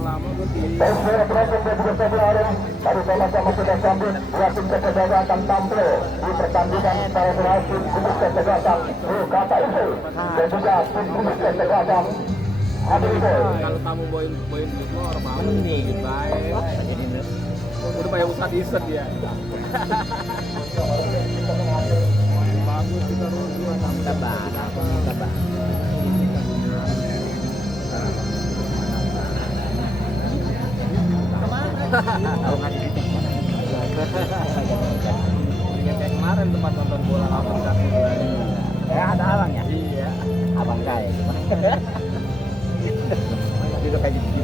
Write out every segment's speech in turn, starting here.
lama gue di Tadi sama-sama kita sambut wasit kesedaran akan tampil di pertandingan para berhasil kumis kesedaran kata itu dan juga kumis kesedaran hadir itu. kalau tamu boin gitu orang mau nih baik udah banyak usaha diset ya bagus kita dua tambah tahu nggak sih kayak kemarin tempat nonton bola apa Ya ada abang ya? iya Abang Kai. Itu kayak gitu.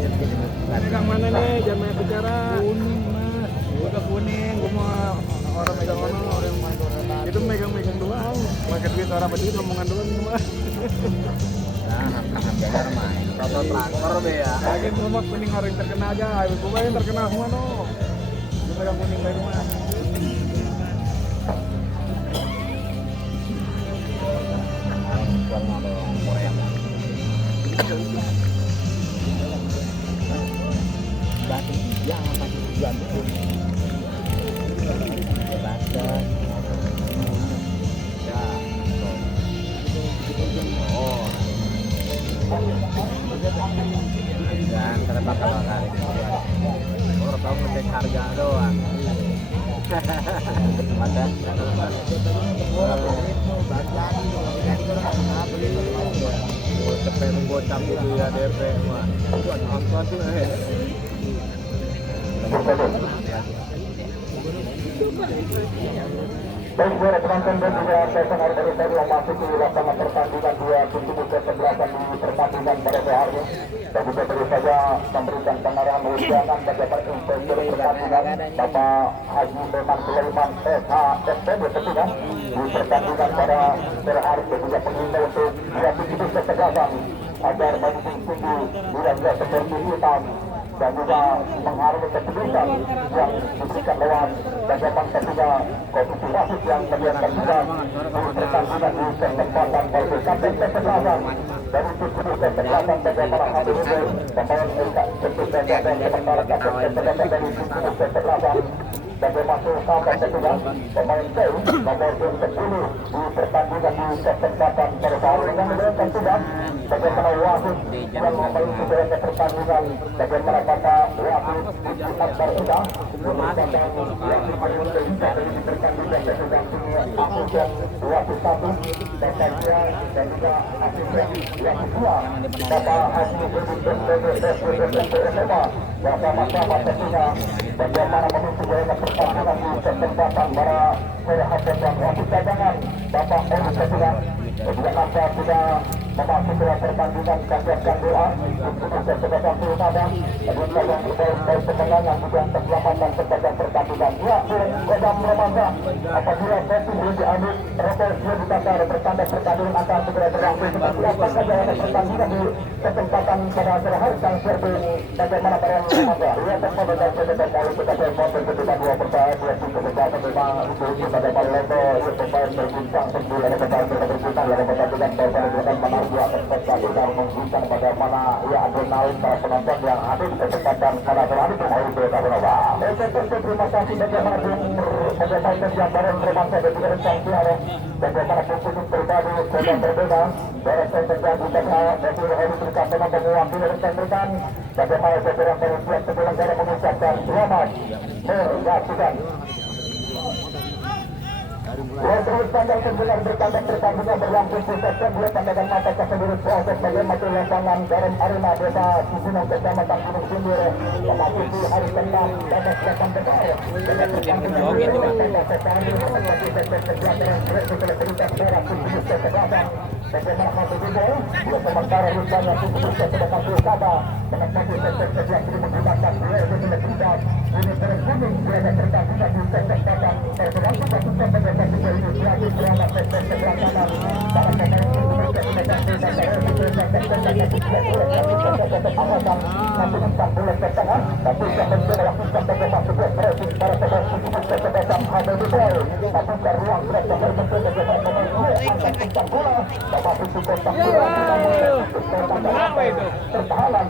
megang mana nih jangan banyak bicara kuning mas udah kuning gua mau orang megang orang yang main itu megang doang pakai duit orang apa duit omongan doang mas Nah, hampir main. atau traktor deh ya lagi gua kuning orang yang terkena aja gua yang terkena semua no gua megang kuning dari rumah Batin yang pasti tujuan itu. Batin. ya oh Dan terdapat kalau kali orang tahu ngecek harga doang ada cepet gocap gitu ya DP mah buat nonton tuh Baik, para penonton dan juga pendengar dari tadi yang masuk di lapangan pertandingan dua tim kesebelasan di pertandingan pada sore hari. Dan juga baru saja memberikan pengarahan undangan bagaimana inspektur pertandingan Bapak Haji Memang Sulaiman SHSP tentunya di pertandingan pada sore hari dan juga pengintai untuk dua tim kesebelasan agar baju tinggi tidak seperti hitam dan juga menghargai keputusan yang diberikan lewat bagaimana tentunya komisi wasit yang menyiapkan juga di pertandingan di kesempatan berdekat dan kesempatan dari tim kesempatan bagaimana hadir ini pemain tentu saja dan sementara kesempatan dari tim kesempatan bagaimana sahabat tentunya pemain T nomor 10 di pertandingan di kesempatan berbaru yang menentukan sudah bagaimana wasit yang memiliki beberapa pertandingan bagaimana kata wasit Akbar sudah merupakan yang dipanggil bisa di pertandingan sedang asisten wasit 1 dan juga asisten wasit 2 Bapak Haji SMA yang sama-sama tentunya bagaimana memimpin beberapa pertandingan di kesempatan para sahabat dan wasit cadangan Bapak Eri Ketua juga anda sudah memasuki pertandingan siapkan doa untuk kesempatan pilkada dan yang terbaik pemenangan juga keselamatan sepanjang pertandingan ya Kodam Remaja apabila sesi belum diambil rotasi ditakar bertanda pertandingan akan segera berakhir siapa saja ada pertandingan di kesempatan pada sore hari dan serbu bagaimana para remaja ya teman dan saudara dari kita bermotor ketika dua pertandingan dua tim kesempatan memang itu pada Palembang itu pemain berbincang sembilan pertandingan berbincang dalam pertandingan berbincang menang dua pertandingan dan menggunakan bagaimana ya adrenalin para penonton yang ada di kesempatan pada hari bermain bersama. Terima kasih bagaimana bagaimana yang baru bermasa dan juga rencana piala bagaimana pembunuh terbaru sedang berbeda dari terjadi pada dari hari berkata mewakili rekan-rekan bagaimana jajaran panitia penyelenggara mengucapkan selamat menyaksikan. Yang terus pandang sembilan bertandang pertandingan berlangsung pusatkan dua pandangan mata ke seluruh proses bagaimana lapangan garam arena desa Cibinong kecamatan Gunung Sindur memasuki hari ke-6 babak 8 besar dengan pertandingan bagaimana masuk juga dua sementara rusanya tubuh sedangkan pilkada dengan posisi sejak ini menggunakan dua tidak ini berkuning berada pertandingan di kesempatan berlangsung pasukan bagaimana ini selama sesi keberangkatan para pemain pintu kotak pertahanan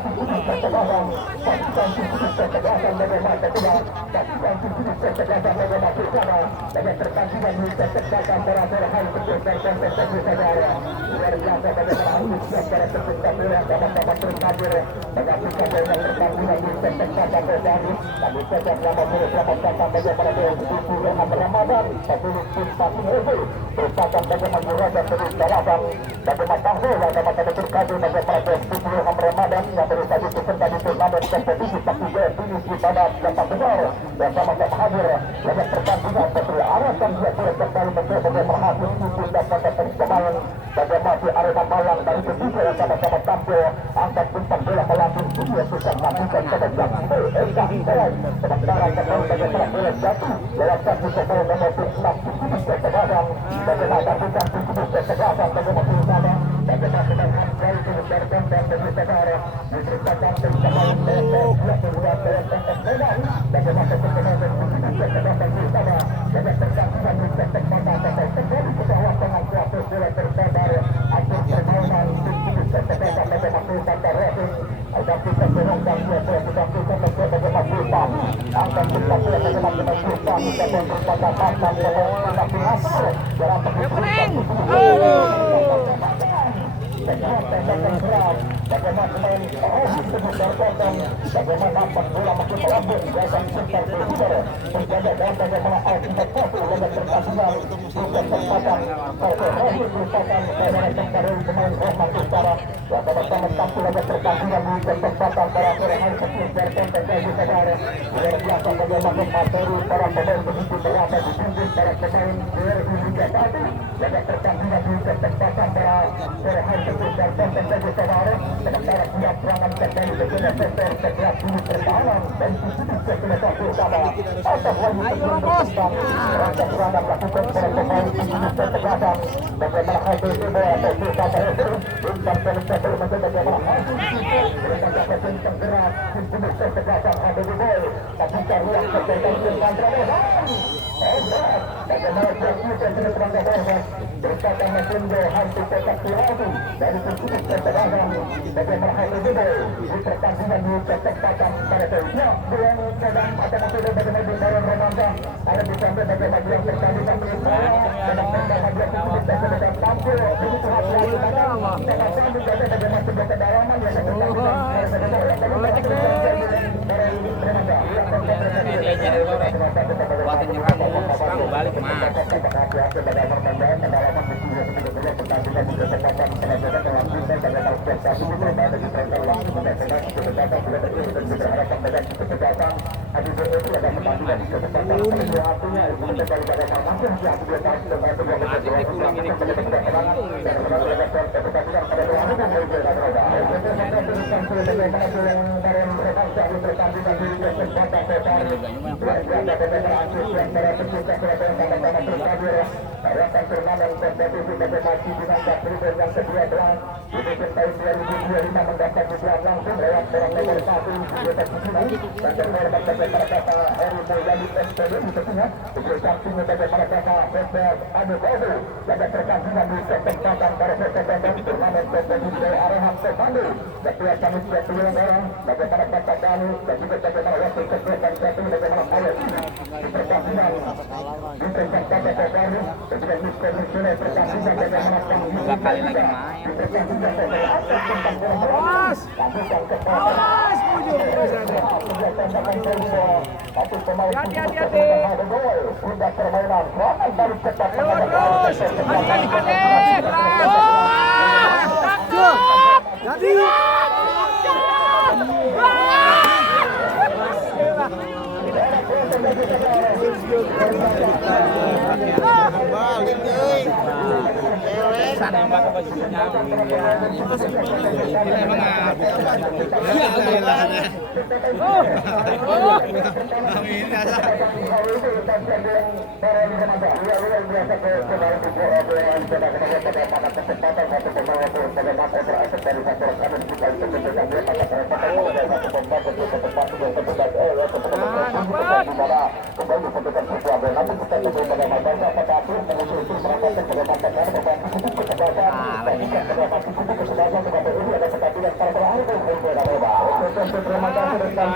ketegasan pasukan ketegasan bagaimana kedua pasukan ketegasan bagaimana bersama dengan pertandingan di ketegasan para hal kecil dan kontestasi saudara luar biasa bagaimana harus secara terbuka bola sama-sama terhadir menyaksikan dengan pertandingan di ketegasan bagaimana kami sedang selamat datang bagaimana dengan Ramadan satu pasti merupakan bagaimana murada terus dalam bagaimana tahu bagaimana terkait bagaimana Studio Ramadan yang baru saja peserta di turnamen kompetisi tapi finish di pada 8 besar dan sama-sama hadir dalam pertandingan berarahkan dia kembali mencoba berhasil untuk dapat pemain bagaimana di arena Malang dari ketiga yang sama-sama tampil angkat bintang bola melatih dunia sudah melakukan pada jam sementara kembali bagaimana bola jatuh dalam satu sektor nomor 6 ketegasan bagaimana bukan ketegasan bagaimana bersama bagaimana sedang hamzah itu berdan dan berbicara diceritakan tentang bagaimana ketegasan bersama dan tergantung di ketegasan sampai kembali ke bawah tengah kuasa bola tersabar atur permainan ketegasan bagaimana tanda rating agar kita dorongkan dia kita bagaimana bersama angkat kita bagaimana bersama kita berpada mantan tapi asal dalam bagaimana main bagaimana dapat bola makin melambung dan sekitar berputar terjaga dan bagaimana akibat kopi dengan pertandingan bukan tempatan terkehormat merupakan bagaimana tempat pemain Roman Utara yang sama-sama tampil pada pertandingan di kesempatan para pemain kecil dan terjadi saudara luar biasa bagaimana materi para pemain begitu berada di pinggir para pemain Liga 1 pada pertandingan di kesempatan para pemain kecil dan terjadi saudara sementara pihak serangan kembali ke sektor sebelah kiri pertahanan dan sebelah utama atas lagi sebelum berkembang raja serangan melakukan para pemain ketegasan bagaimana hasil bola atau bersama itu dan selesai belum bagaimana hasil berbagai kencang gerak untuk ketegasan ada di bola tapi ruang ketegasan kontra bagaimana jatuh dan terang berkata Masindo hantu kotak Sulawesi dari tersebut ketegasan bagaimana hasil bola di pertandingan di kesempatan pada tahunnya bulan sedang ada Masindo bagaimana di dalam Ramadan ada disambil bagaimana dia pertandingan di dalam pertandingan dia tersebut dan sedang tampil begitu hati-hati dan sambil jaga bagaimana sebuah kedalaman yang sekarang balik mas harapan turnamen kompetisi kompetisi dengan Gaprido yang ke-12 dibikin tahun 2025 mendapat dukungan langsung lewat orang nomor 1 di atas Cina dan terhormat bagaimana kata Heri Mulyadi SPDI tentunya diberi saksinya bagaimana kata Robert Adebayo pada pertandingan di kesempatan para peserta turnamen kompetisi dari Arahan Komando ketua panitia penyelenggara bagaimana kata Dani dan juga bagaimana wakil ketua dan satu bagaimana ayat ini di pertandingan di kesempatan terbaru dengan miskomisioner pertandingan bagaimana dua kali lagi main pertandingan beberapa titik kesebelasan kepada ini ada pertandingan para terima kasih dan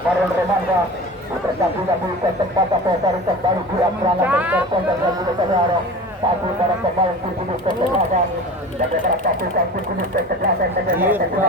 Baron Romansa di pertandingan di kesempatan dari kembali dua serangan berkorban dan juga saudara satu para pemain tim kudus kesebelasan dan para pasukan tim kudus kesebelasan bagaimana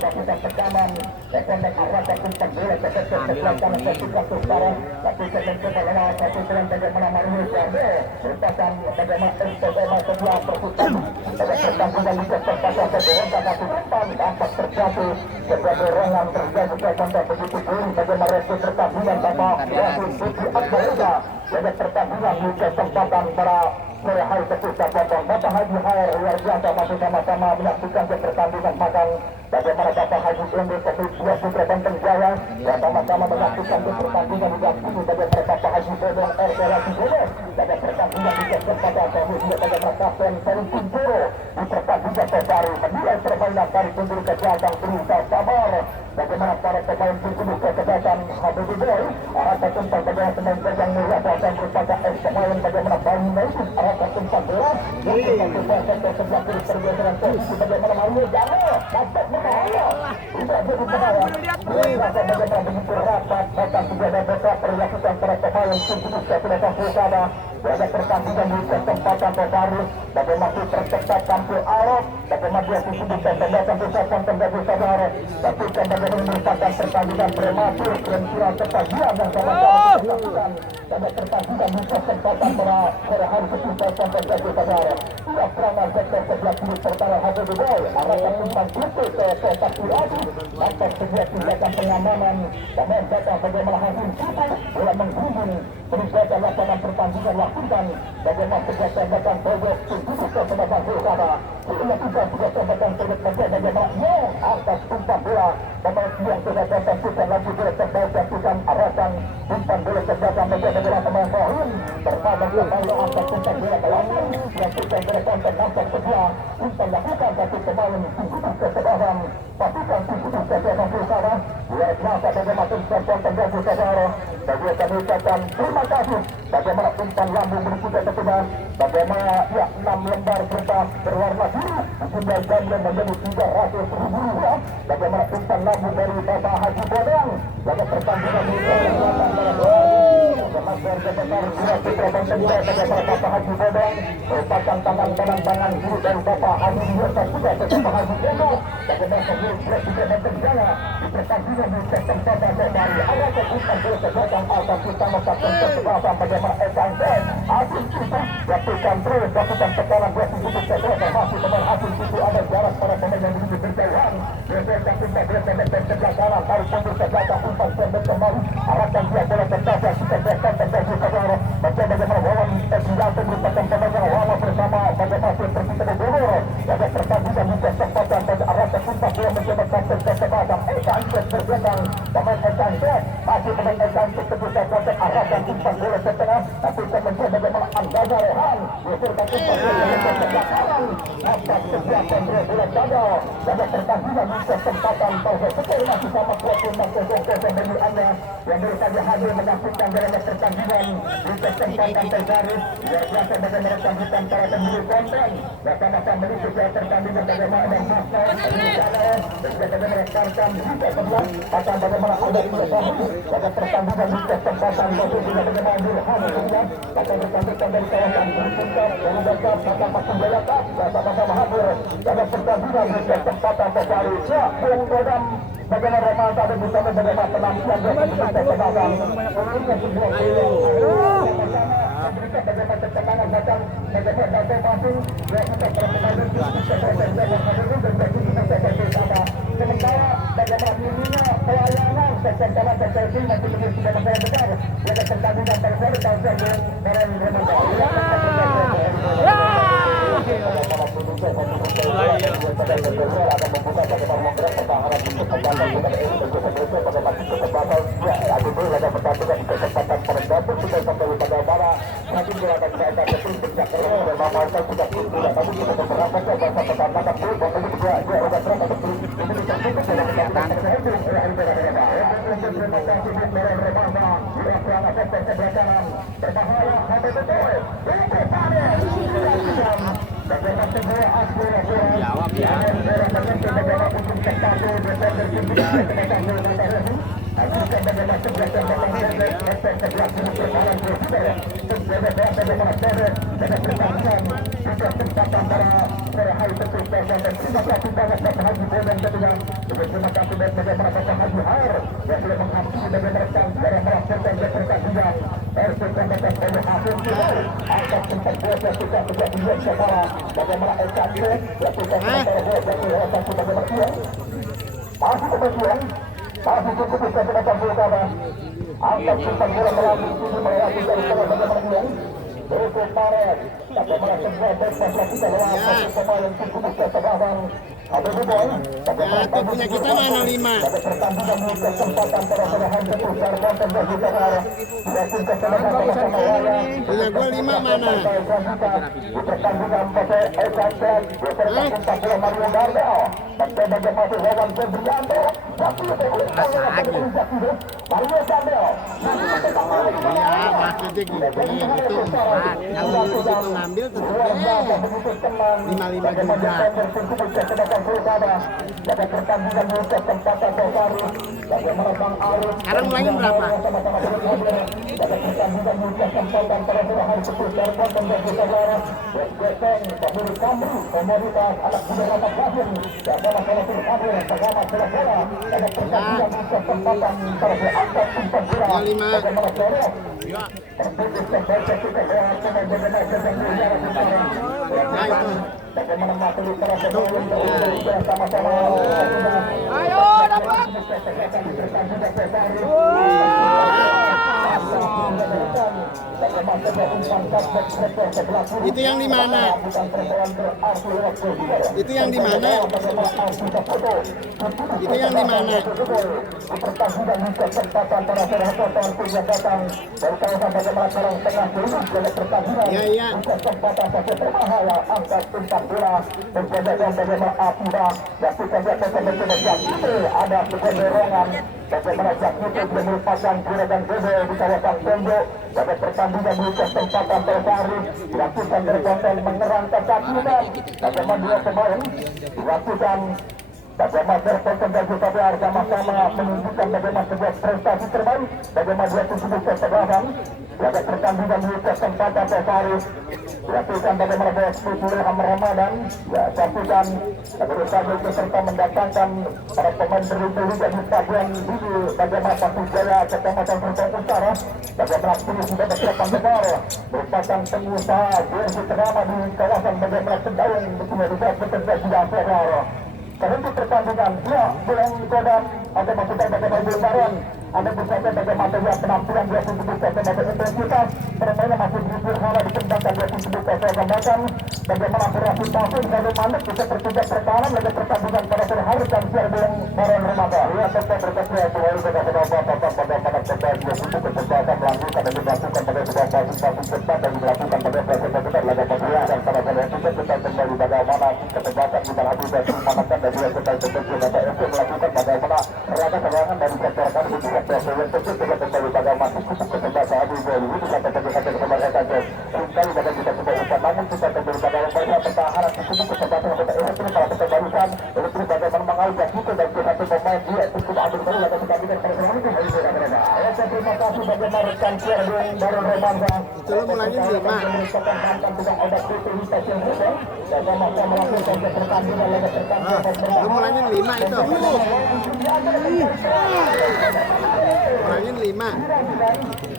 pasukan pertama dan arahkan umpan bola ke kesebelasan pasukan utara tapi mencoba melawan satu serangan bagaimana Mario Jande merupakan bagaimana sebelah pasukan pada pertandingan di kesempatan kedua satu umpan dapat terjadi sebuah dorongan terjadi sampai begitu pun bagaimana pertandingan Bapak Wasit Suci Akbarita pada pertandingan di kesempatan para sore hari ketika Bapak Haji Hair luar biasa masih sama-sama menyaksikan pertandingan makan bagaimana Bapak Haji Indi Ketua Putra Banteng Jaya dan sama-sama menyaksikan pertandingan di sini bagaimana Bapak Haji Bodong RT Lagi Bodo pada pertandingan di kesempatan kemudian bagaimana Kapten Seri Kuncoro di pertandingan terbaru menilai permainan dari Tundur Kejahatan Berusaha Sabar bagaimana para pemain Tundur Kejahatan Habibie Boy arah tentang bagaimana pemain yang mulia dan merupakan pemain bagaimana Bali United arah tentang berat dan sebelah kiri pergeseran posisi bagaimana Mario Jano dapat berbahaya tidak jadi berbahaya bagaimana begitu rapat bahkan tidak ada besar perlakukan para pemain Tundur Kejahatan Berusaha pada pertandingan di kesempatan terbaru bagaimana tercetak tampil Arab bagaimana dia disebutkan pembahasan pusatan terjadi saudara tapi bagaimana merupakan pertandingan prematur dan kurang ketagihan yang sama-sama dilakukan pada pertandingan di kesempatan pada hari kesempatan terjadi saudara tidak serangan sektor sebelah kiri pertara Habibie Boy arahkan umpan putih ke kotak Adi dapat sebuah tindakan pengamanan pemain datang bagaimana Hasim Situ bola menggunung meninggalkan lapangan pertandingan lakukan bagaimana sebuah tembakan pojok tujuh ke sebelah utara setelah juga sebuah tembakan pojok bagaimana atas umpan bola pemain yang sudah tentukan lagi bola terbaik jatuhkan arahkan umpan bola terbaik bagaimana pemain Rahim bersama kembali atas umpan bola belakang yang sudah berkontak nampak sebuah umpan lakukan satu pemain tujuh ke sebelah pasukan tujuh ke sebelah utara luar biasa bagaimana umpan terjadi saudara bagi kami ucapkan terima kasih bagaimana umpan lambung berikutnya tersebar bagaimana ya 6 lembar kertas berwarna biru jumlah jumlah menjadi 300.000 rupiah bagaimana umpan lambung dari Bapak Haji Bodong pada pertandingan ini bagaimana Putra Banteng Jaya bagaimana Bapak Haji Bodong merupakan tangan biru dari Bapak Haji Yota juga Bapak Haji Bodong bagaimana sebelum Presiden Banteng Jaya di pertandingan di kesempatan terbaru ada keputusan berkejahatan atas utama kapten kesebelasan bagaimana SNZ Hasim Situ lakukan terus lakukan tekanan dua sisi kesebelasan masih pemain Hasim Situ ada jarak pada pemain yang begitu berjauhan berjauhan umpan bola pendek sebelah kanan tarik mundur sebelah umpan pendek kembali arahkan dia bola tertaja kita berkan terjadi saudara bagaimana Wawan Esmianto merupakan pemain yang lama bersama bagaimana seperti Bogor pada pertandingan di kesempatan pada arahkan umpan bola mencoba kapten kesebelasan SNZ bergelandang pemain SNZ masih pemain SNZ terbuka kapten arahkan umpan bola ke tengah tapi kemudian bagaimana Anggana Rehan disertai umpan bola ke sebelah kanan atas sebuah kontrol bola gagal pada pertandingan di kesempatan tersebar masih sama 26-0 bagi Anda yang baru saja hadir menyaksikan jalannya pertandingan di kesempatan terbaru luar biasa bagaimana sambutan para pembeli konten bersama-sama menuju ke pertandingan bagaimana dan masa dan bagaimana rekan juga sebelah akan bagaimana ada bersama pada pertandingan di kesempatan juga bagaimana Burhan akan bertandingkan dari kawasan Bukit dan Ubasa maka Pasung Jaya Cup bersama-sama hadir pada pertandingan di kesempatan terbaru ya Bung Godam bagaimana Remal tadi bersama bagaimana penampilan dari kesempatan ini sebuah memberikan bagaimana ketenangan datang bagaimana datang masing yang kita perkembangan sementara bagaimana minimnya pelayanan secara terjadi masih belum sudah besar pada pertandingan terbaru tahun Baron berbahaya Jawab ya. Masih kemudian masih cukup bisa kita tampilkan angkat simpan bola melalui melewati dari tengah bagian berikut Maret bagaimana sebuah bebas kita lewat satu pemain yang cukup bisa terbang ada boy itu punya kita mana 5 pertandingan di kesempatan perasaan cukup dan terjadi arah punya gua 5 mana di pertandingan pakai Ekansen bertanding bola Mario Dardo mencoba masuk lawan Febrianto tapi Mario Dardo ya maksudnya gini gitu kalau lu situ ngambil tetep 5-5 juga sekarang mulainya berapa? Ya 5 ya. Ayo dapat. Itu yang di mana? Itu yang di mana? Itu yang di mana? Ya iya. Ada kecenderungan bagaimana Jakarta merupakan gerakan gede di kawasan Tembok pada pertandingan di kesempatan terbaru dilakukan berkonten menyerang ke Jakarta bagaimana dua pemain dilakukan bagaimana berkonsentrasi sabar sama-sama menunjukkan bagaimana sebuah prestasi terbaik bagaimana dia tersebut kesebelasan pada pertandingan di kesempatan terbaru dilakukan bagaimana bola Ilham Ramadan ya saksikan baru saja peserta mendatangkan para pemain berliga di stadion dulu bagaimana Pasir Jaya Kecamatan Serpong Utara bagaimana ini sudah bersiapan besar merupakan pengusaha jersey ternama di kawasan bagaimana Sedaung betul juga bekerja sudah segar terhenti pertandingan ya bulan kodam ada maksudnya bagaimana Bulgaran ada bersama bagaimana dia penampilan dia pun bisa sebagai intensitas permainan masih berusaha dikembangkan dia pun bisa saya gambarkan bagaimana operasi pasir kalau mandek bisa tertidak pertahanan lagi pertandingan pada sore hari dan siar bulan Maret Ramadan ya tetap berkata selalu kita tetap pada pertandingan dia pun kesempatan melanjutkan dan dilakukan pada sebuah pasir cepat dan dilakukan pada proses laga pemula dan pada kita kembali bagaimana ketebatan kita lakukan dan dimanfaatkan dan dia tetap data itu melakukan bagaimana laga serangan dari sektor kami yang tentu tidak kembali pada masih cukup kesempatan Abu Dhabi itu kata kembali kembali pada kita coba namun kita kembali pada upaya pertahanan cukup kesempatan untuk itu kalau kita barusan itu bagaimana mengajak kita dan satu pemain dia cukup ambil baru laga kita dengan persaingan itu harus berbeda. Terima kasih bagaimana rekan share yang baru Romansa itu lo mulainya 5 lu mulainya 5 itu mulainya 5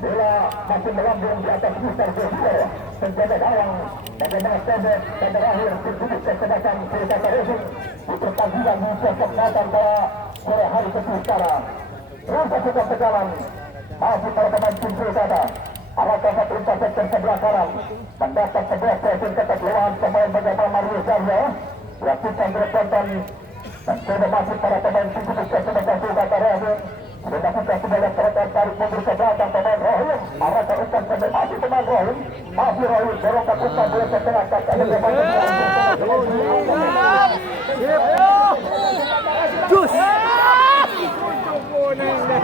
bola masih melambung di atas pusar Joshua penjaga gawang bagaimana Tembok dan terakhir tertutup kesempatan Sultan Racing di pertandingan di kesempatan pada sore hari Utara Rumput sudah berjalan masih para pemain tim Sultan arah tempat interception sebelah kanan mendapat sebuah pressing ketat lewat pemain bagaimana Mario Zarya lakukan berkonten dan sudah masuk para pemain tim kesempatan Sultan Racing melakukan sebuah pergerakan tarik mundur ke belakang pemain Rohim arah ke umpan masih pemain Rohim masih Rohim dorong ke umpan bola ke tengah kaki Jus. kuning deh.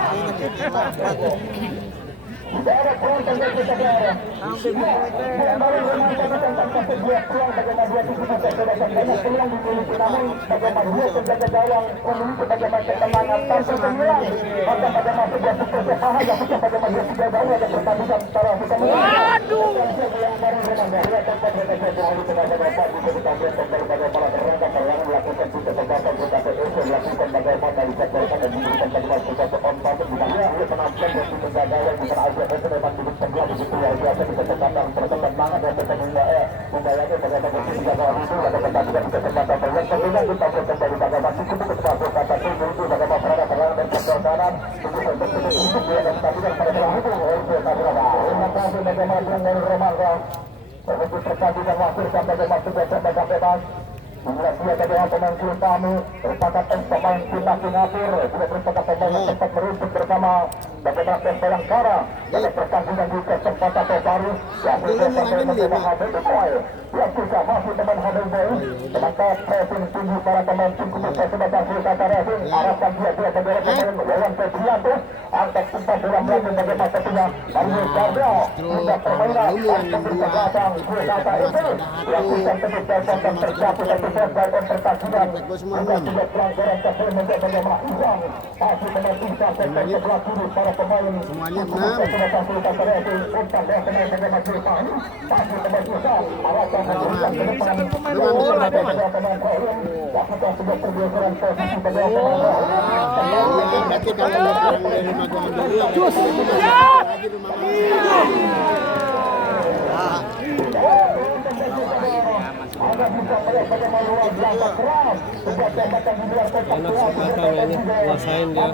Enak sekali ini, kuasain dia.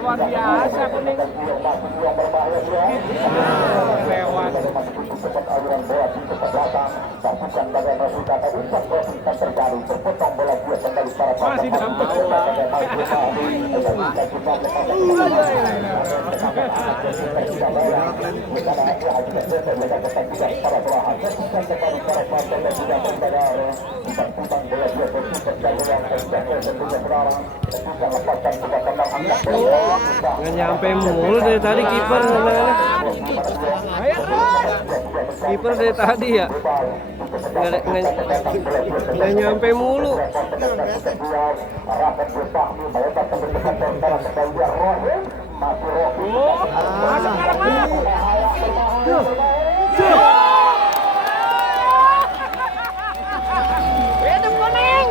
Luar biasa kuning. Lewat. Masih dapat. Nggak nyampe mulu dari tadi kiper. Kiper dari tadi ya. Nggak nyampe mulu. Masuk alamat. Hidup kuning.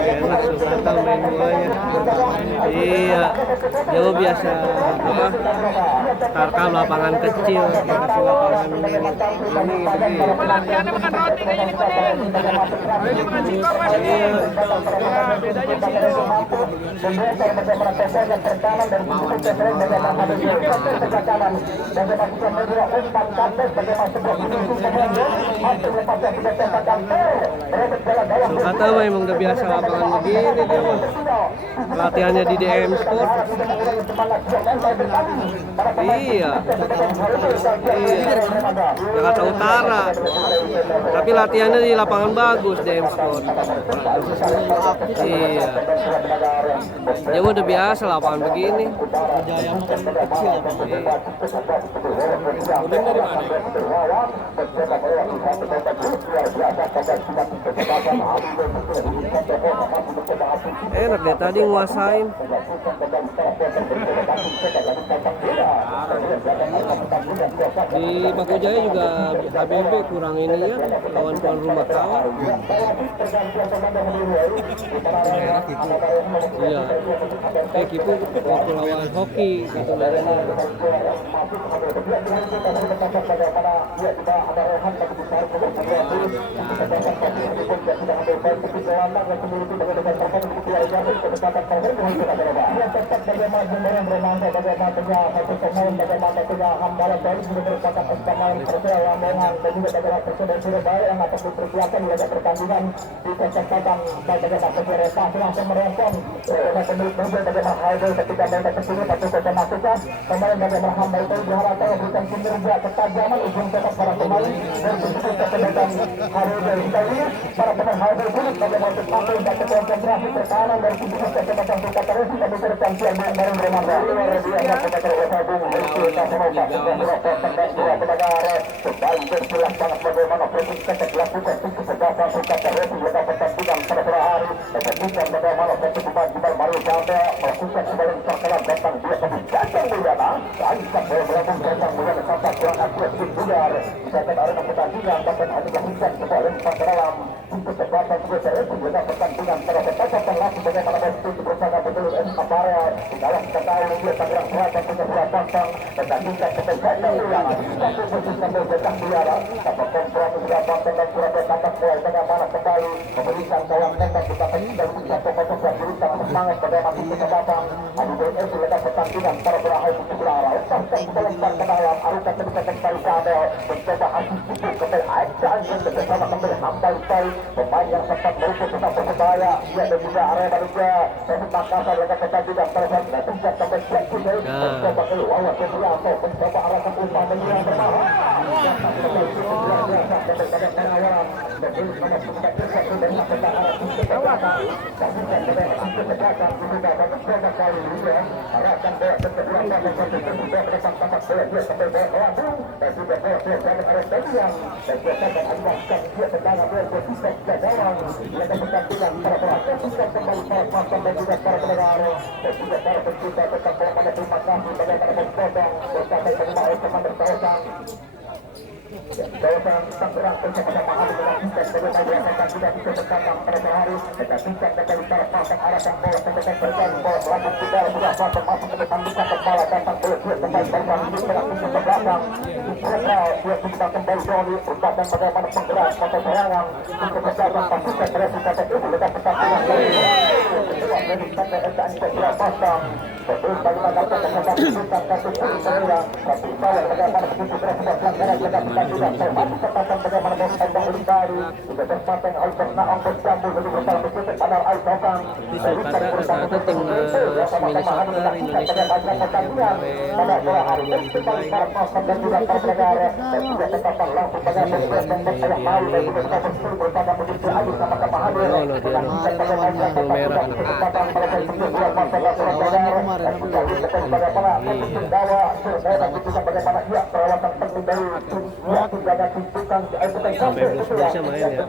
Enak Sultan main bolanya. Iya, dia biasa apa? Tarkam lapangan kecil, kasih lapangan ini begini. Latihannya makan roti kayaknya di kuning. Kayaknya makan singkong Mas ini. Ya, bedanya di situ. Kata mah emang udah biasa lapangan begini dia mah. Latihannya di DM Sport. Iya. Iya. Jakarta Utara. Tapi latihannya di lapangan bagus James Scott. Iya. Dia udah biasa lapangan begini. Jaya makan kecil. Udin dari mana? Enak deh tadi nguasain. Di Paku Jaya juga HBB kurang ini ya, lawan tuan rumah kalah. Iya. Kipu waktu lawan hoki gitu mainnya. Kata timnas Minnesota Indonesia sampai bisa main ya.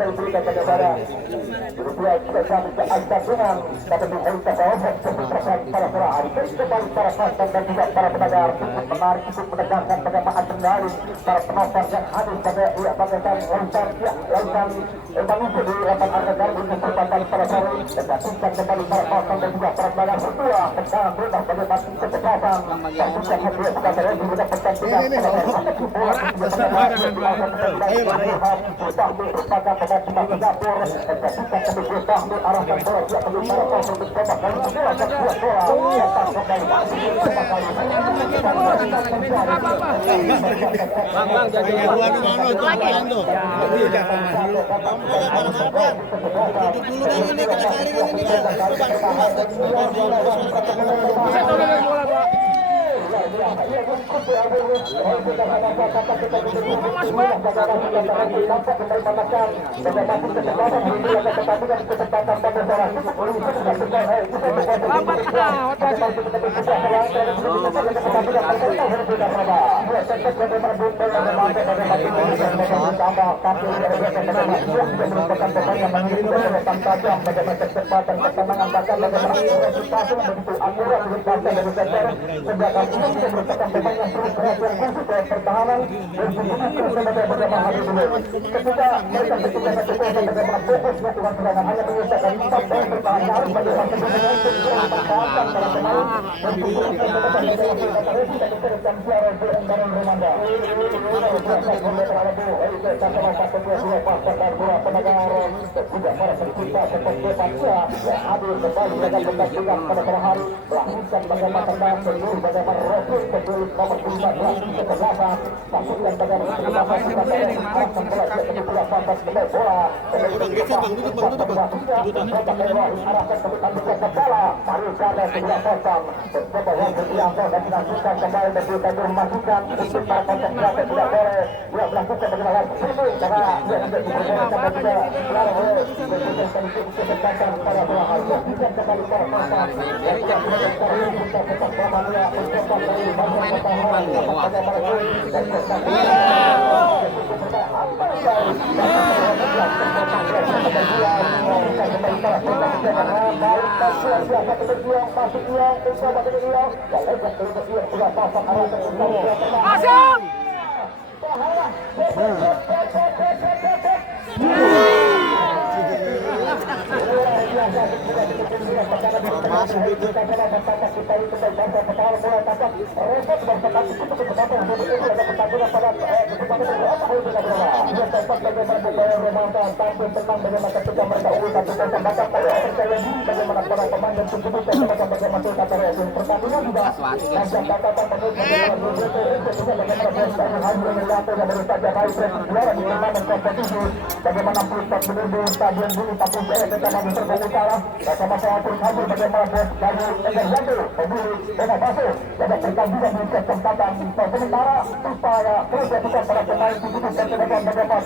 Bagaimana pusat menuju stadion Bulu Tapus Kecamatan Serpong Utara bersama-sama terus hadir bagaimana bos dari Egerjanto pemilik Bola Baso dapat pertandingan di kesempatan sementara upaya terus dilakukan para pemain di sudut dan telepon bagaimana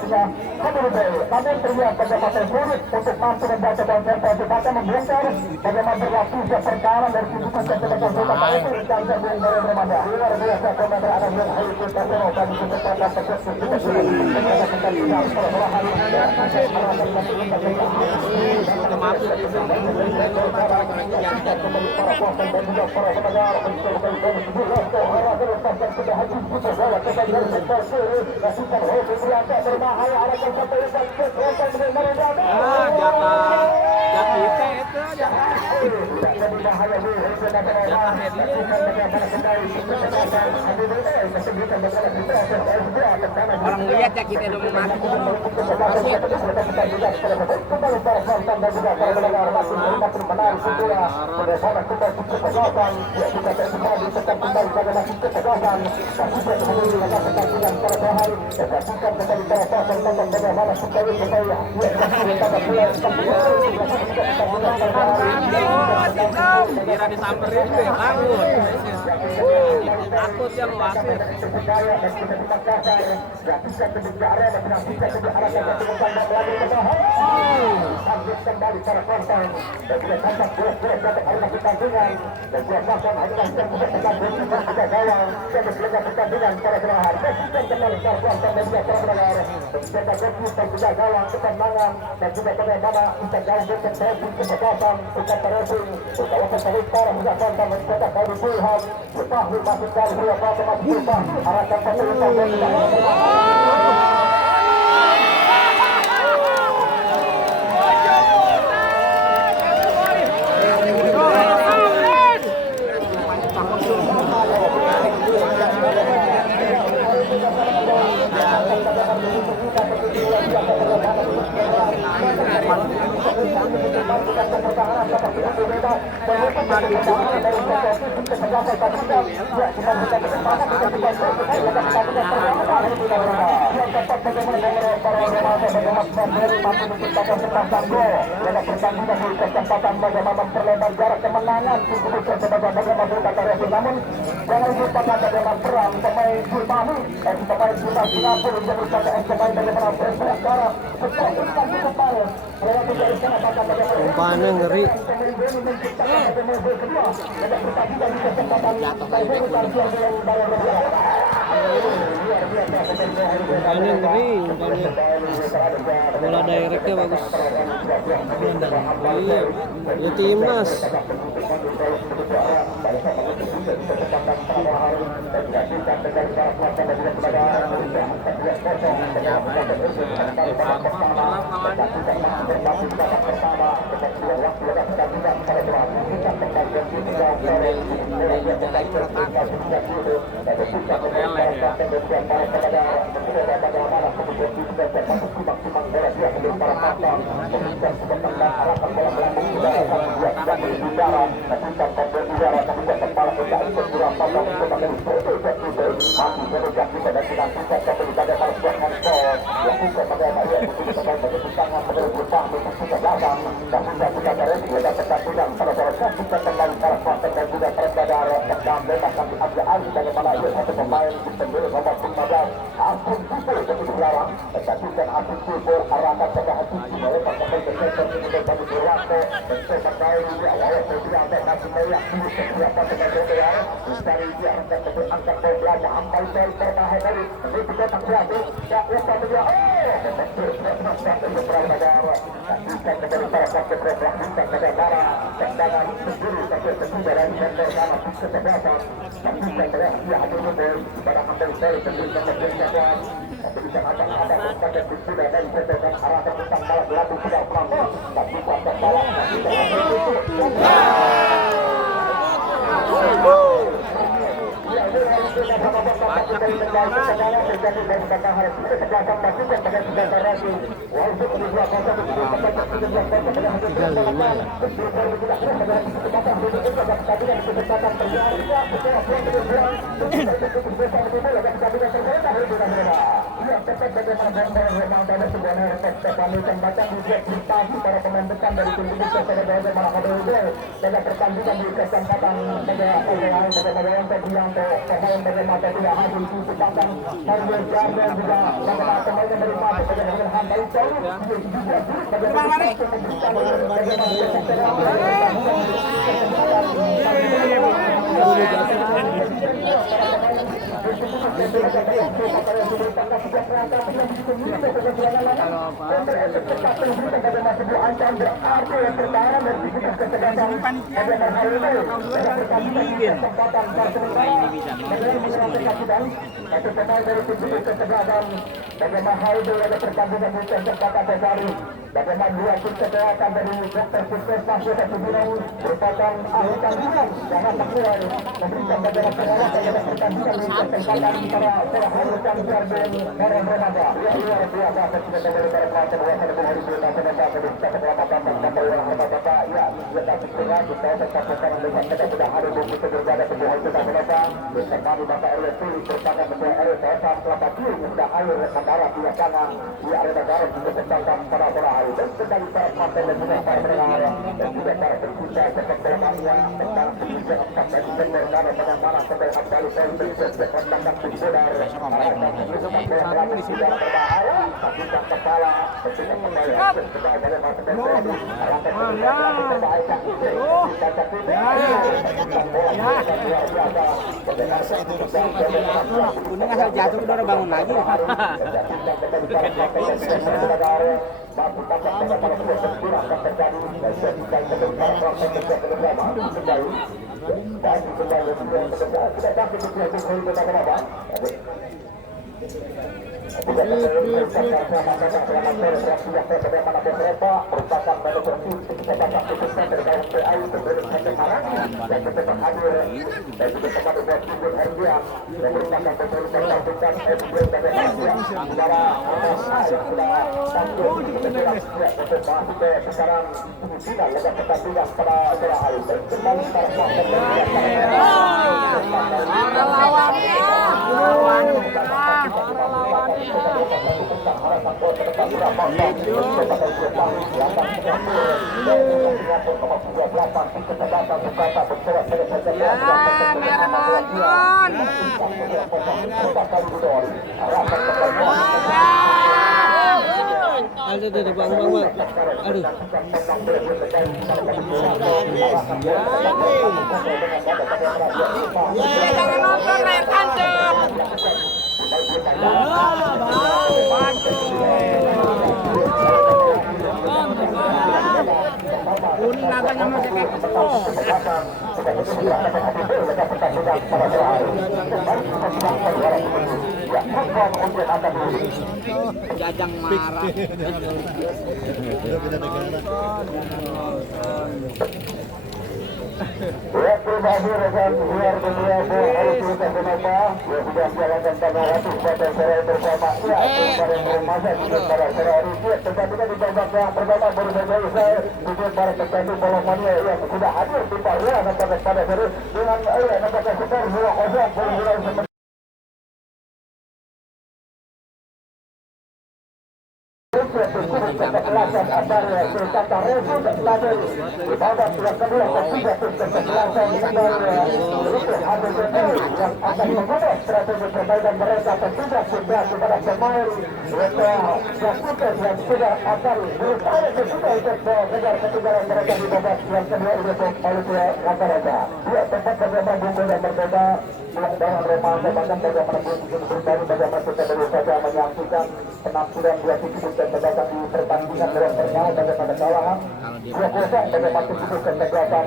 namun terlihat bagaimana sulit untuk mampu membaca dan serta membongkar bagaimana berlakunya perkara dari sudut dan telepon bagaimana itu dan gabung dari Remaja luar biasa komentar ada yang harus kita tahu dan kesempatan tersebut Orang lihat ya kita udah mau mati. Kira disamperin deh, bangun. Takut ya lu wasit. Kembali para korban dan tidak tampak boleh dapat arena pertandingan dan kuasakan adalah yang pertandingan juga gawang dan berselenggara pertandingan para penahar dan kembali para korban dan juga para penahar menjaga kopi dan juga gawang ketenangan dan juga bagaimana bisa gawang berkontrol kebebasan untuk terusing kawasan sawit para juga korban dan juga kali puluhan setahun masuk dari dua kata masuk kita arahkan pertandingan dan juga memperlebar jarak kemenangan namun jangan lupakan bagaimana perang pemain Jepang pemain Jepang Singapura yang merupakan pemain bagaimana bersejarah umpannya ngeri. Umpannya ngeri, umpannya bola directnya bagus. Iya, ya timnas. Bagaimana dua tim kesehatan dari dokter puskesmas Kota Cibinong merupakan ahli kandungan jangan terkeluar memberikan bagaimana pengawasan dan pertandingan di kesempatan antara seorang Harusan Jardin Merah Remaja yang luar biasa ketika kembali pada pelatihan luasan dengan hari berita semoga ketika keselamatan dan kembali orang kata-kata ya tapi segera kita tetapkan dengan kita sudah ada di situ berbeda sebuah hari kita mereka bisa kami Bapak RW Pilih bersama Ketua RW Kawasan Kelapa Kiri sudah air Mandara di sana di area negara di kesempatan pada hari dan kembali para partai dan juga para pendengar dan juga para pencinta sepak bola mania tentang kebijakan dan benar bagaimana sampai kembali saya berkembang benar sepak bola di sini berbahaya tapi kepala ketika kembali kuning asal jatuh udah bangun lagi. Aduh, bang. Aduh. Jangan nonton layar tancap. Kuning naganya masih Jajang marah. Ya, terima kasih rekan luar biasa hari kita kenapa ya sudah jalankan tanggal ratus pada saya bersama ya para remaja juga para hari ini tetapi di babak yang pertama baru saja usai juga para pecandu bola mania yang sudah hadir di Paria pada hari dengan nampaknya skor 2-0 baru kesebelasan antara Sultan Resul dan Ladel di babak yang kedua ketiga kesebelasan antara Rukun ABCD yang akan mengubah strategi permainan mereka tentunya sudah kepada pemain mereka yang sudah akan berupaya sudah untuk mengejar ketinggalan mereka di babak yang kedua untuk Malaysia rata-rata dua tempat berbeda bumbu dan berbeda dengan remaja bahkan bagaimana bagaimana kita baru saja menyaksikan penampilan dua tim datang di pertandingan luar pertama bagaimana kalah 2-0 bagaimana tujuh kesebelasan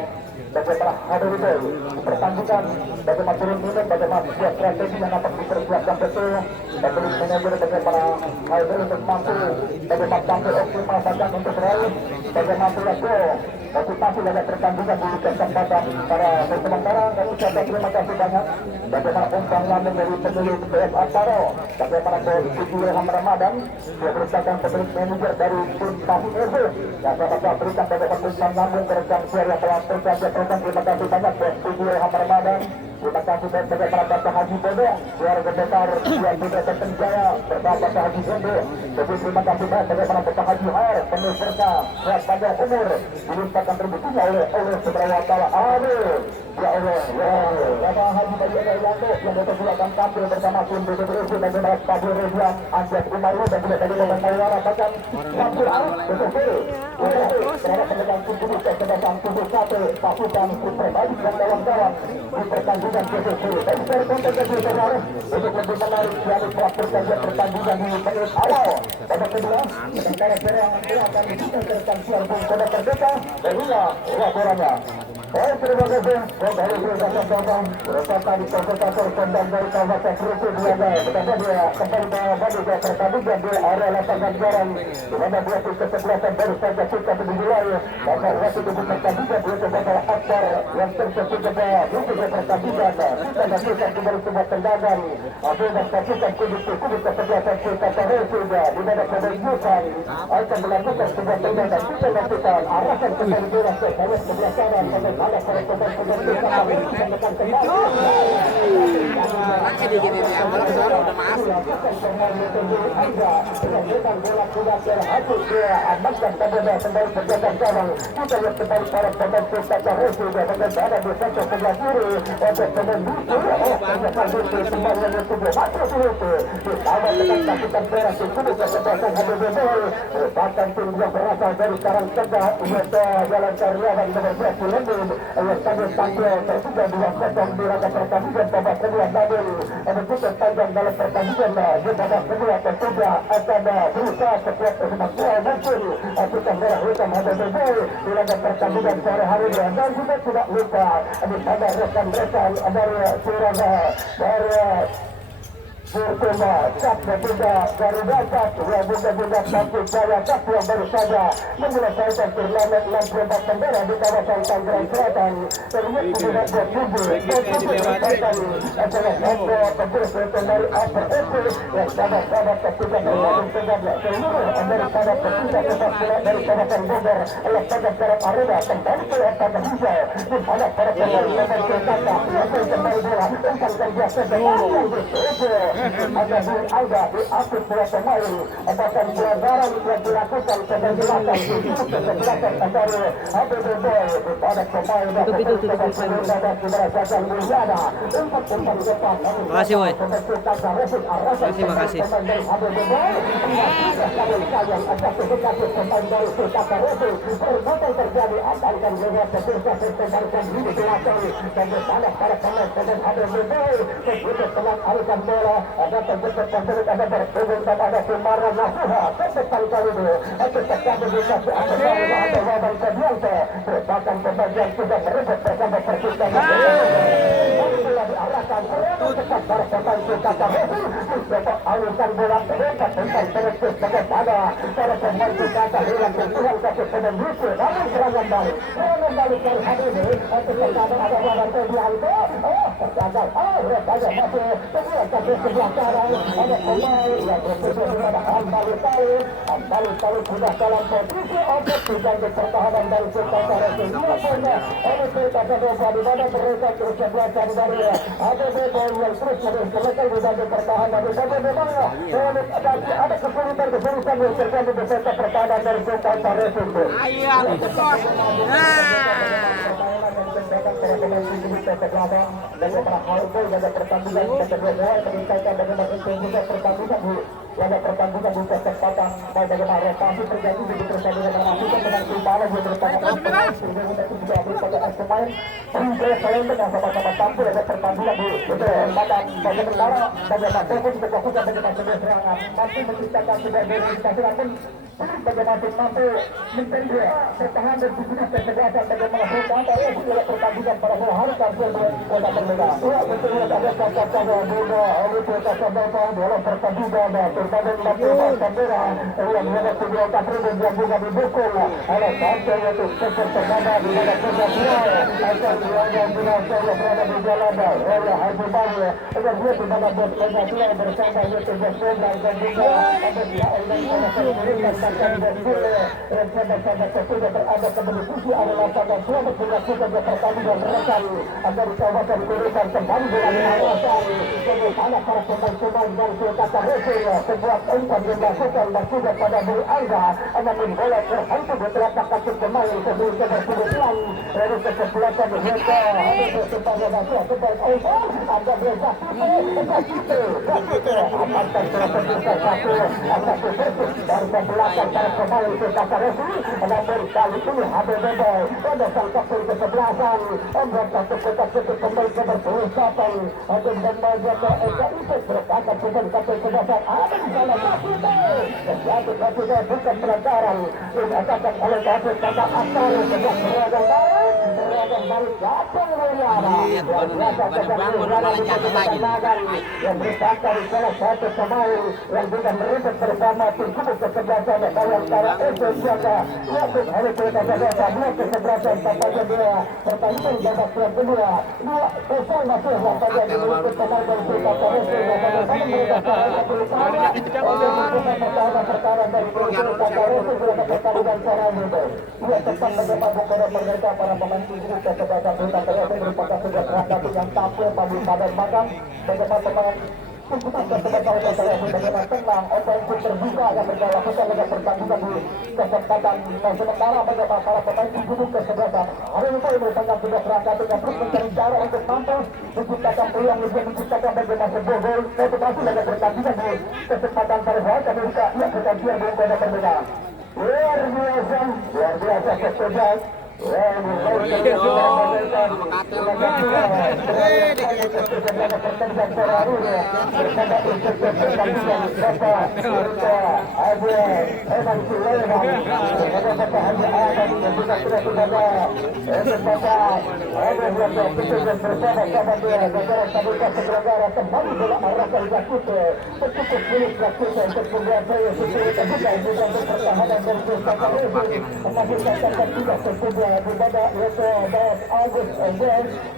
bagaimana hadir itu pertandingan bagaimana turun minum bagaimana sebuah strategi yang dapat dipersiapkan betul bagaimana manajer bagaimana hadir untuk mampu bagaimana tampil optimal bahkan untuk meraih bagaimana pelaku motivasi dalam pertandingan di kesempatan para sementara kami ucapkan terima kasih banyak bagaimana umpan lambung dari pemilik PS Antaro bagaimana posisi Ilham Ramadan dia merupakan pemilik manajer dari tim Pasir FC yang dapat berikan bagaimana umpan lambung ke rekan saya yang telah terima kasih banyak posisi Ilham Ramadan terima kasih bagaimana Bapak Haji Bodo keluarga besar yang sudah terpenjaya bersama Bapak Haji Bodo jadi terima kasih banyak bagaimana Bapak Haji Har penuh serta sehat panjang umur dilimpahkan terbuktinya oleh Subhanahu wa Ta'ala amin ya Allah ya Bapak Haji Bayi Irlando yang berkesilakan tampil bersama tim BDBC bagaimana Fadil Rezian Anjas Umayyu dan juga tadi dengan Maywara bahkan Samsul Arif BDBC terhadap pemegang tim tubuh kesebelasan tubuh satu pasukan Putra Bayi dan kawan-kawan di pertandingan BDBC dan dari konteks Arif untuk lebih menarik dari praktek pertandingan di menit awal babak kedua sementara serang akan disertakan siang pun kode terdekat sehingga laporannya terima kasih kembali bersama bersama di komentator kondang dari kawasan Rusun Niaga betapa dia kembali mengabadi ke pertandingan di area lapangan garam di mana dua tim kesebelasan baru saja suka dimulai maka waktu itu pertandingan dia kepada Akbar yang tersesuai kepada pertandingan kita lakukan kembali sebuah tendangan apabila lakukan kudus kesebelasan kita terus sudah di mana kebetulan akan melakukan sebuah tendangan kita lakukan arahkan kembali bola ke garis sebelah kanan ada pemain kita menekan kembali Orangnya dikit ini yang bola suara udah masuk. bola sudah terhapus dia amankan kepada kembali berjalan gawang kita lihat kembali para pemain kita terus sudah ada di sektor sebelah kiri untuk pemain kembali yang sudah masuk itu ditambah dengan sakitan beras kudu kesebelasan HBBB merupakan tim yang berasal dari Karangtengah Unesa Jalan Karyawan nomor 20 Lembun yang sambil tampil tersudah 2-0 di laga pertandingan babak kedua namun menentukan panjang dalam pertandingan di babak kedua tersudah akan berusaha sekuat semaksimal mungkin kita merah hitam HBBB di laga pertandingan sore hari ini dan juga tidak lupa di sana rekan-rekan dari Surabaya dari Tuma, Cap dan juga Garuda Cap, yang juga Batu Jaya Cap yang baru saja menyelesaikan turnamen 64 bendera di kawasan Tangerang Selatan. Terlihat kemudian 27 adalah nomor pengurus dari Upper Epo yang sahabat-sahabat ketiga bergabung sebagai seluruh daripada petugas sepak bola dari kawasan Bogor oleh pada Arab Arena kembali ke pada hijau di mana para pemain berkata akan kembali bola tentang biasa dengan ada di Alda di akhir dua pemain akan pelanggaran yang dilakukan penjelasan kesebelasan antara ABB pada pemain Makasih, Boy. Makasih. Alusan bola terdekat tentang terus kepada para pemain kita hilang kesulitan kaki penembus namun serangan balik dari HDD untuk pertandingan ada lawan Terbianto terjaga saja masih sebuah kaki sebelah kanan ada pemain yang berpikir pada Ambali Talu sudah dalam posisi untuk diganti pertahanan dari kita Karesi dua poinnya oleh kita coba di mana mereka terus belajar dari HDD yang terus selesai diganti pertahanan di sana memang ada kesulitan yang terjadi di sektor pertahanan dari kita Karesi itu. Ada pertandingan di kesempatan bagaimana rotasi terjadi di pertandingan termasuk dengan Timbala di pertandingan pemain yang sama-sama tampil ada pertandingan di kesempatan bagaimana fokus dilakukan bagaimana serangan mampu menciptakan sebuah organisasi namun bagaimana mampu menjadi pertahanan dan bisnis kesehatan bagaimana pertandingan setelah pertandingan pada hari tampil pada pertandingan betul ada kata-kata bola oleh kata-kata dalam pertandingan pada Sandera yang menjadi kategori yang juga didukung oleh partai yaitu sektor pertama di mana pertandingan akan yang berada di jalan oleh Haji Bali agar dia di mana berpengaruh bersama yaitu Jasmine dan juga ada rencana ketiga berada kembali adalah pada selamat dilakukan pertandingan rekan agar kawasan kulitan kembali dengan kawasan kemudian para pemain-pemain dan kata Resul sebuah umpan yang dilakukan dan sudah pada diri Anda namun bola terhentu di telapak kaki pemain sebelum kebersihan dari kesempatan mereka ada kepada Bapak kepada umpan ada biasa akan terjadi satu dari belakang para pemain kata Resul namun kali ini ada beda pada sang kapten kesebelasan membuat satu kotak kembali kebersihan ada membaca ke berkata bukan kapten kesebelasan ada di sana satu bukan pelanggaran dikatakan oleh kapten kata asal sejak beragam balik jatuh Mulyana yang berkata di salah satu pemain yang juga merebut bersama tim kubu kesebelasan antara Jaga yakni hari kita jaga dua kesebelasan tampaknya dia pertandingan babak kedua 2-0 masih tampaknya diikuti pemain dari kita Karesi bagaimana mereka perkara dari kita Karesi berapa pertandingan cara itu dia tetap bagaimana mereka para pemain kubu kesebelasan kita Karesi merupakan sebuah strategi yang tampil pada magang bagaimana pemain bagaimana tenang ofensif terbuka yang berlakukan dengan pertandingan di kesempatan sementara bagaimana para pemain di gunung kesebelasan hari ini merupakan sebuah strategi yang terus mencari cara untuk mampu menciptakan peluang lebih menciptakan bagaimana sebuah gol motivasi dengan pertandingan di kesempatan terbaik Amerika yang kejadian belum ada perbedaan luar biasa kesebelasan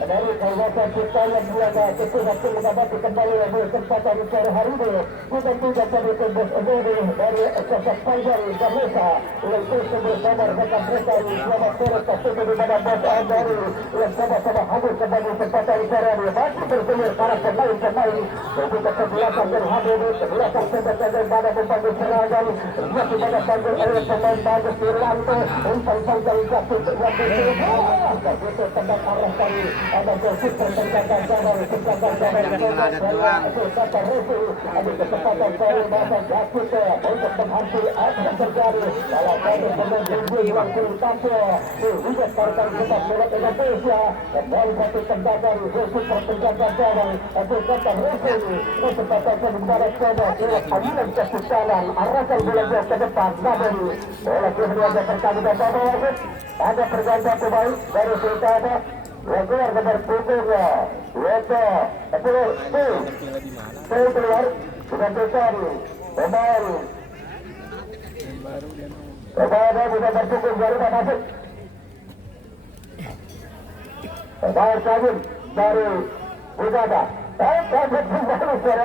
dari kawasan Ciptayan Buana Ketuhaku mengamati kembali kesempatan sore hari ini bukan juga pada tembus dari sosok Faisal Gamesa untuk bersama rekan mereka selamat sore kasih di mana bos dari yang sama-sama hadir kembali kesempatan sore ini masih bergulir para pemain-pemain untuk kesebelasan dan hadir di kesebelasan sebagai mana membangun serangan masih banyak bangun oleh pemain bagus Irlanto untuk Faisal Gamesa yang begitu tendang arah tadi ada gosip pertengkaran jalan ada kesempatan dari masa Jakut untuk menghantui apa yang terjadi dalam pada pemain waktu tampil juga partai sepak bola Indonesia kembali satu tendangan gosip pertengkaran jalan ada kata kesempatan sebentar saja aliran kesusahan arahkan bola ke depan namun bola kemudian pertandingan bawah ada pergantian pemain dari Sultana keluar nomor punggungnya Weto keluar sudah besar pemain sudah berpukul baru masuk pemain Sajin dari Uganda Sajin baru sore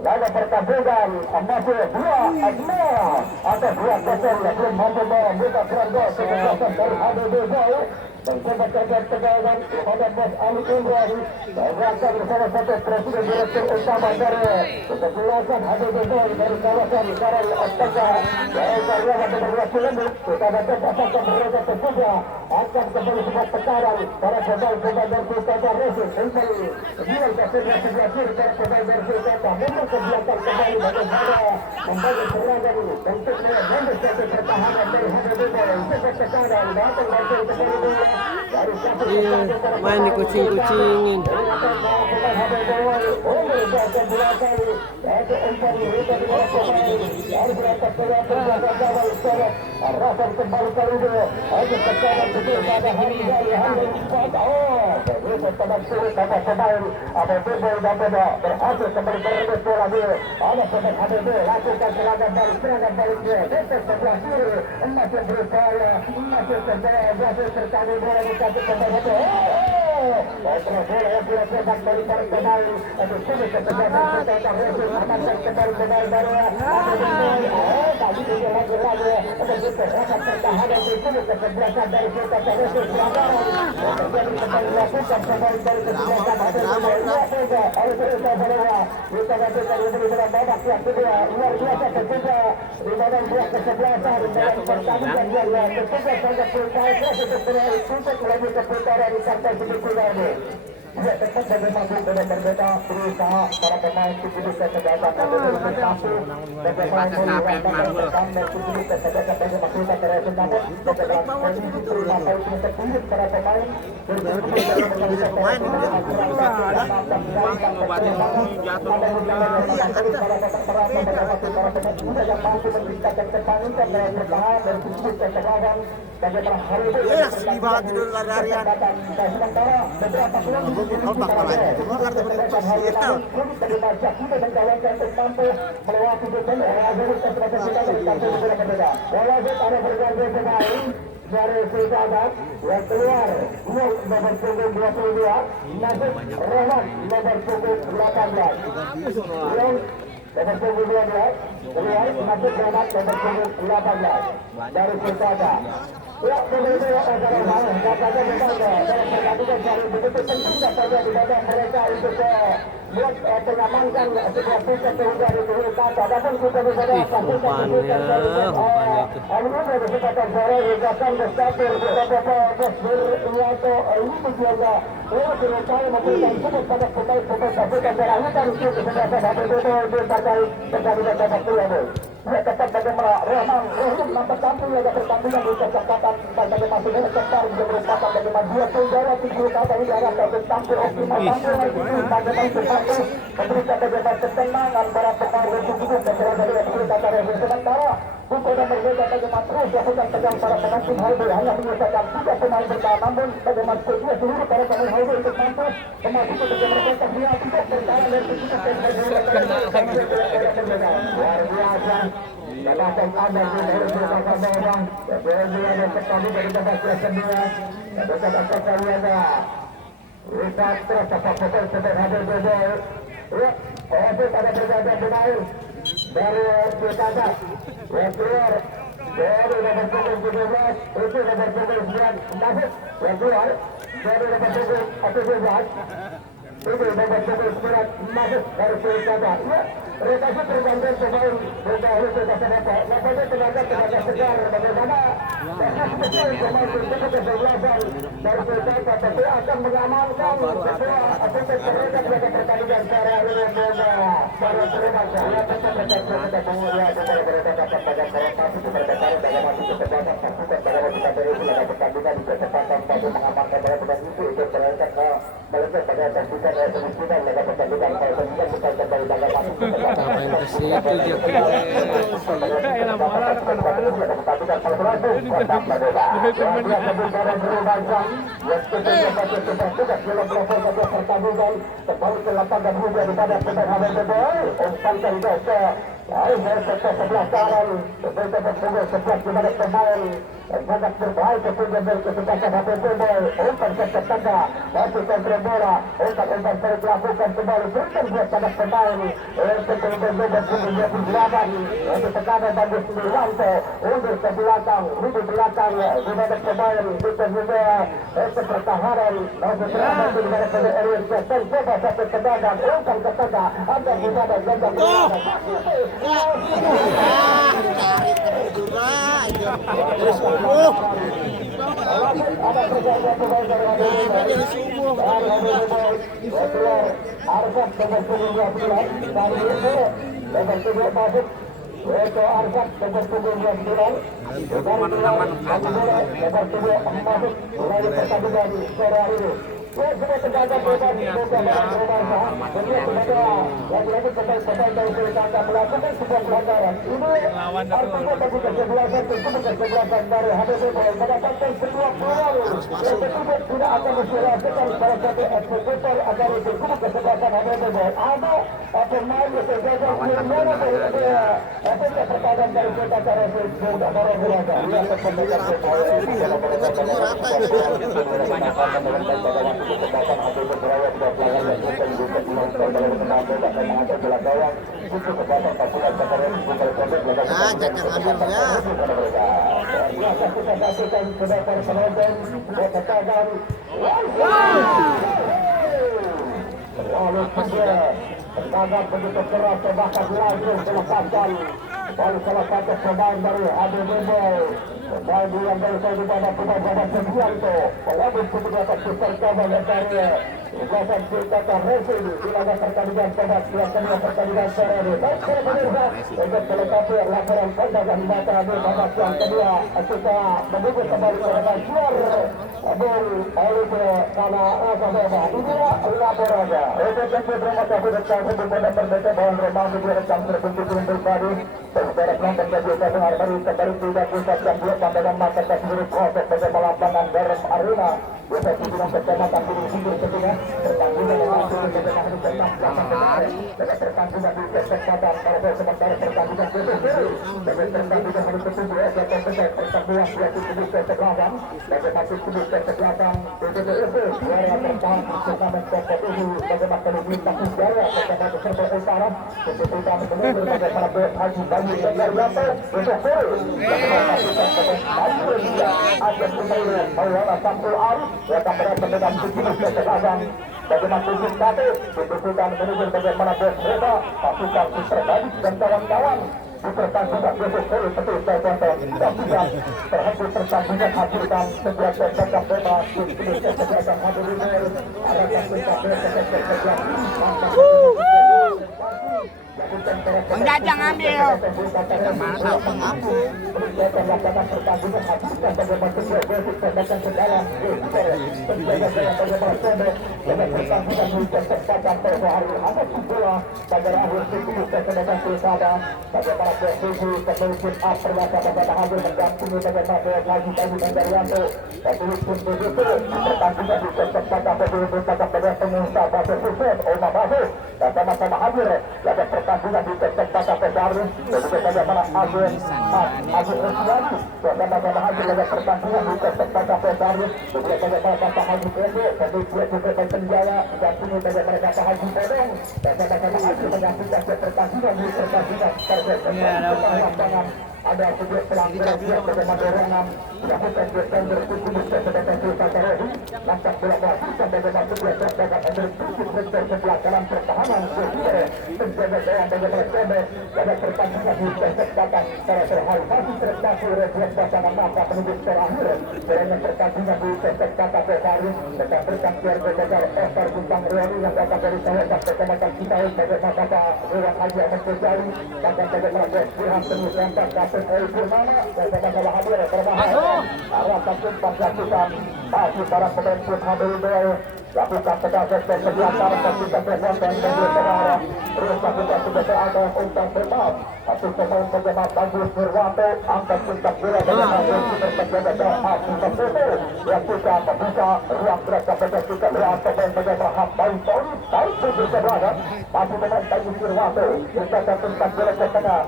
ada pertandingan masih 2-0 atas 2-0 belum mampu membuka keranjang kesempatan dari ADB Jauh mencoba tegangan kepada Bos Ali Imran berangkat bersama satu Presiden Direktur Utama dari kesebelasan ADB Jauh dari kawasan Karang Tengah dari Karang nomor 2 kita dapat apakah mereka tersedia akan kembali sebuah tekanan para pemain-pemain dari Sultan Resul kembali duel kasihnya sebelah kiri para pemain dari Sultan memang ke belakang kembali bagaimana membangun serangan ini untuk membangun satu pertahanan dari Hidayah sebuah tekanan datang kembali dari satu main di kucing-kucingin. Arahkan kembali kali ini ada tekanan betul pada hari ini teman sulit sama pemain ABB dan berhasil kembali berebut bola dia ada pemain ABB lakukan serangan baliknya dekat sebelah kiri masih berupaya masih terkali bola di kaki pemain itu bola yang dilakukan dari pemain itu sulit ketegangan kita Resul amankan kembali pemain baru tadi dia lagi begitu rapat pertahanan di sini kesebelasan dari kita Resul pelanggaran terjadi kembali lakukan kembali dari kesebelasan kita nantikan ini dengan babak yang kedua luar biasa ketiga di mana dua kesebelasan dalam pertandingan yang ketiga sangat berkait untuk lagi ke putaran di sampai sebetulnya ini. Ya, tetap bagaimana sudah berbeda berusaha para pemain tujuh kesebelasan dan berprestasi bagaimana melakukan dan tujuh kesebelasan bagi maksudnya terasa namun bagaimana terpilih para pemain dari Sultanat yang keluar nomor punggung 22 masuk Roman nomor punggung 18 yang nomor punggung 12 keluar masuk Roman nomor punggung 18 dari Sultanat. Ya, begitu acara malam katanya memang dalam pertandingan dari begitu penting katanya di mana mereka untuk buat mengamankan sebuah pusat keunggulan itu kata dan kita bisa umpannya kesempatan sore datang bersatu beberapa bos berliato ini juga berupaya memberikan support pada pemain-pemain pasukan berangkutan untuk kesempatan HPBD di partai pertandingan babak kedua. Dia tetap bagaimana Rahman nampak tampil laga pertandingan di kesempatan partai masih sebentar juga merupakan bagaimana dua saudara 70 kata ini diharapkan untuk tampil optimal tampil lagi bagaimana sesuatu memberikan bagaimana ketenangan para pemain tubuh setelah dari kata refer sementara untuk dan berbeda bagaimana terus lakukan tegang para pemain tim Haibe hanya menyelesaikan 3 pemain bertahan namun bagaimana kedua seluruh para pemain Haibe untuk mampu memasuki bagaimana kontak dia tidak bertahan dari luar biasa. Datang ada di belakang bawah. Kemudian ada sekali dari babak kedua. Ada sekali ada. Lihat terus apa fokus sebenarnya ada. Ya, ada pada berada pemain dari Pilkada. Ya keluar dari nomor 17 itu nomor 9 masuk. Ya keluar dari nomor 17 ini nomor 9 masuk dari Pilkada. Ya. Rotasi pergantian pemain bergabung bersama Pak. Nampaknya tenaga segar bagaimana betul pemain untuk kesebelasan dari Pilkada tapi akan mengamankan semua asisten mereka pada pertandingan secara para terima saya tetap kita mengulia kepada mereka dapat pada rotasi perbedaan dalam arti kesebelasan pasukan pada kita beri pada pertandingan di kesempatan bagi mengamankan mereka dan itu mereka pada pertandingan dari semifinal dalam pertandingan pada pertandingan bukan kembali dalam arti Ngapain ke situ dia sebelah kanan sebelah kiri pemain sangat berbahaya kemudian berkesempatan HPBD umpan ke tengah masih kontrol bola umpan balik lakukan kembali berikan buat pada pemain untuk kemudian kemudian berlawan untuk tekanan bagus Nirwanto undur ke belakang di belakang di mana pemain kita juga untuk pertahanan masih berada di mana pada area dan coba satu tendangan umpan ke tengah ada di mana ganda Cari terjurah dari sangat begitu keras bahkan langsung melepaskan dari salah satu pemain dari HBBD pemain yang dari saya pada pemain Sugianto pelabur kedua pasir kawan dari Gelasan Pilkada Racing di laga pertandingan babak kedua pertandingan sore ini. Baik para pemirsa untuk melengkapi laporan Anda dan mata di babak yang kedua kita menunggu kembali kepada juar Bung Olive karena Baba. Inilah laporannya. Untuk terima kasih dan kepada perbedaan bahwa Roma juga sedang terbentuk kembali. Saudara penonton dan juga dengar baru kembali tidak bisa campuran pandangan mata tersebut proses bagaimana lapangan Garam Arena. Biasa dibilang kecamatan Gunung Sindur tentunya pertandingan yang masih bagaimana tetap dalam pertandingan di kesempatan pada sementara pertandingan berdiri dan pertandingan harus tertunggu ada kompeten pertandingan yaitu tubuh kesebelasan dan masih tubuh kesebelasan BPDF juara pertama turnamen kompetisi bagaimana kelima juara pertama Serba Utara keputusan menurut bagaimana Haji Bagi dan Yaryanto untuk gol bagaimana kita ada pemain Maulana Samsul Arif yang berada dengan tubuh kesebelasan bagaimana tujuh kali keputusan menurut bagaimana bos mereka pasukan Super Gadis dan kawan-kawan pertandingan besok sore betul saya tonton tidak terhenti pertandingan hadirkan sebuah tetap bebas Indonesia sedang hadirin arahkan tetap Penjajah ngambil. mana pengampu pertandingan hadirkan bagaimana sebuah besok sedangkan ke dalam pertandingan kesempatan terbaru amat bola pada akhir siklus kesempatan pilkada bagaimana posisi pemimpin perwasa bagaimana hadir mendampingi bagaimana lagi Mendarianto pemilik pun begitu pertandingan di kesempatan pemimpin pada pengusaha bahasa sukses Oma Bahu dan sama-sama hadir pada pertandingan di kesempatan terbaru dan juga bagaimana hadir Resiani sama-sama hadir pada pertandingan di kesempatan terbaru juga bagaimana Bapak Haji Endo pemilik juga penjara mendampingi bagaimana Bapak Haji Bodong dan sama-sama hadir menyaksikan pertandingan di pertandingan terbaru ada sebuah pelanggaran bagaimana dorongan dilakukan Desember 7 kesempatan Sultan Rohi lantas bola wasit bagaimana sebuah pertandingan under 7 meter sebelah kanan pertahanan penjaga gawang bagaimana Sebe pada pertandingan di kesempatan secara terharu masih prestasi refleks pasangan mata menuju terakhir dengan pertandingan di kesempatan terbaru tentang berkantor gagal Oscar Bintang Riani yang datang dari Sahabat Kecamatan Citarum bagaimana Bapak Dewan Haji Ahmad Sejali dan bagaimana Burhan Penuh Rentak Kapten Eri Purnama dan sama-sama hadir berbahaya arah takut pasukan masih para pemain pun hadir beliau lakukan tegasan dan kegiatan kegiatan perbuatan dan bersaudara terus lakukan sudah berada untuk bermaaf satu pemain bagaimana Bagus Nirwanto angkat puncak bola bagaimana berpenjaga doa untuk foto yang juga membuka ruang gerak kepada kita doa pemain bagaimana Hambain Tony baik pun bersaudara masih pemain Bagus Nirwanto berjaga puncak bola ke tengah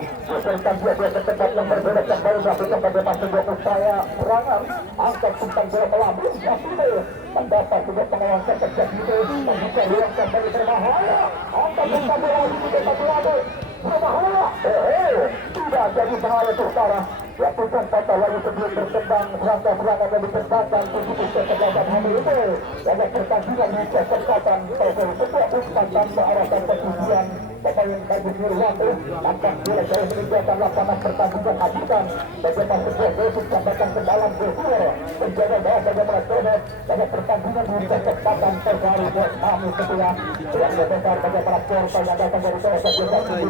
berikan dia ke tempat yang berbeda kembali melakukan bagaimana sebuah upaya serangan angkat puncak bola melambung mendapat sebuah pengawasan terjadi membuka ruang kembali berbahaya angkat puncak bola kita berada berbahaya tidak jadi bahaya terutara lakukan patah lagi sebelum berkembang rangka-rangka yang ditembakkan untuk kesempatan hari ini dan pertandingan di kesempatan sebuah umpan tanpa arahkan pertujuan pemain Bagus Nirwanto akan boleh saya meninggalkan lapangan pertandingan hadirkan bagaimana sebuah besok tambahkan ke dalam gol menjaga bawah bagaimana Sobat pada pertandingan di kesempatan terbaru buat kami kedua yang besar bagaimana Porta yang datang dari kawasan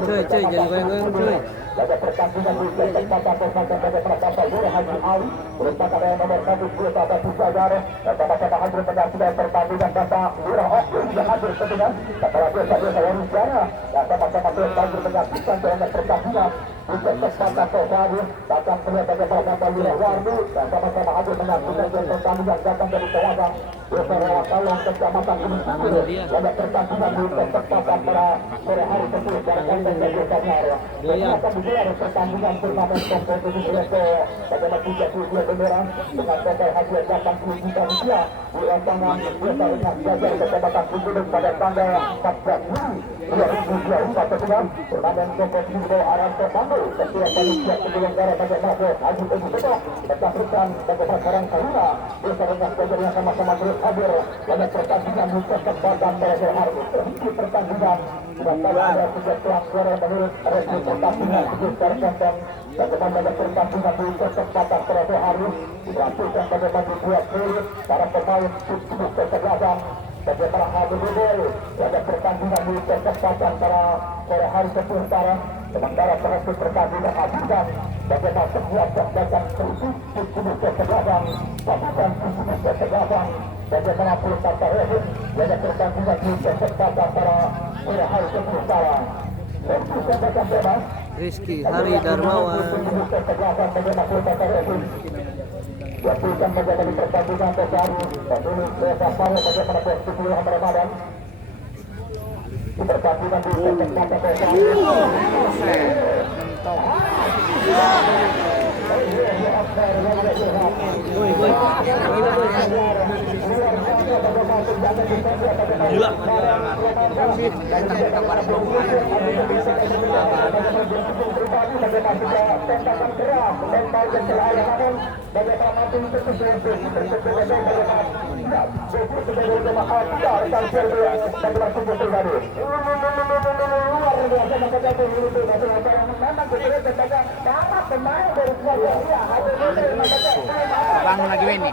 Cuy, jangan goyang-goyang cuy. pada pertandingan di kesempatan terbaru bagaimana Bapak Guru Haji Ali merupakan yang nomor 1 Guru Bapak Susadar dan sama-sama hadir menyaksikan pertandingan Bapak Lurah Okul yang hadir sebenarnya setelah biasa-biasa Warujana dan sama-sama hadir menyaksikan dengan pertandingan di kesempatan terbaru datang melihat bagaimana Bapak Lurah Wardu dan sama-sama hadir menyaksikan pertandingan datang dari kawasan Desa Rawakalong Kecamatan Gunung Sindur pada pertandingan di kesempatan pada sore hari tersebut pada konten Desa Nyara dan akan digelar pertandingan turnamen kompetisi level bagaimana 32 beneran dengan total hadiah 80 juta rupiah di lapangan Desa Rengas Jajar Kecamatan Gunung pada tanggal 14 Juli 2024 tersebut turnamen kompetisi bawah arahan Komando Ketua Panitia Penyelenggara bagaimana Haji Edi Beto mencatatkan bagaimana Karang Taruna Desa Rengas Jajar yang sama-sama terus hadir pada pertandingan di kesempatan pada sore hari terhenti pertandingan dan ada tiga pelanggaran menurut resmi pertandingan sekitar konten bagaimana pada pertandingan di kesempatan pada sore hari dilakukan bagaimana dibuat sulit para pemain cukup kesebelasan bagaimana hadir dulu pada pertandingan di kesempatan pada sore hari sementara sementara proses pertandingan hadirkan bagaimana sebuah kegiatan cukup kesebelasan pasukan cukup kesebelasan bagaimana Purwata Rehim pada pertandingan di kesempatan para sore hari sementara tentu kesempatan bebas Rizky Hari Darmawan. Lakukan bagaimana di pertandingan terbaru dan ini bagaimana posisi Ramadan di pertandingan di kesempatan terbaru. Gila. Bangun lagi ini.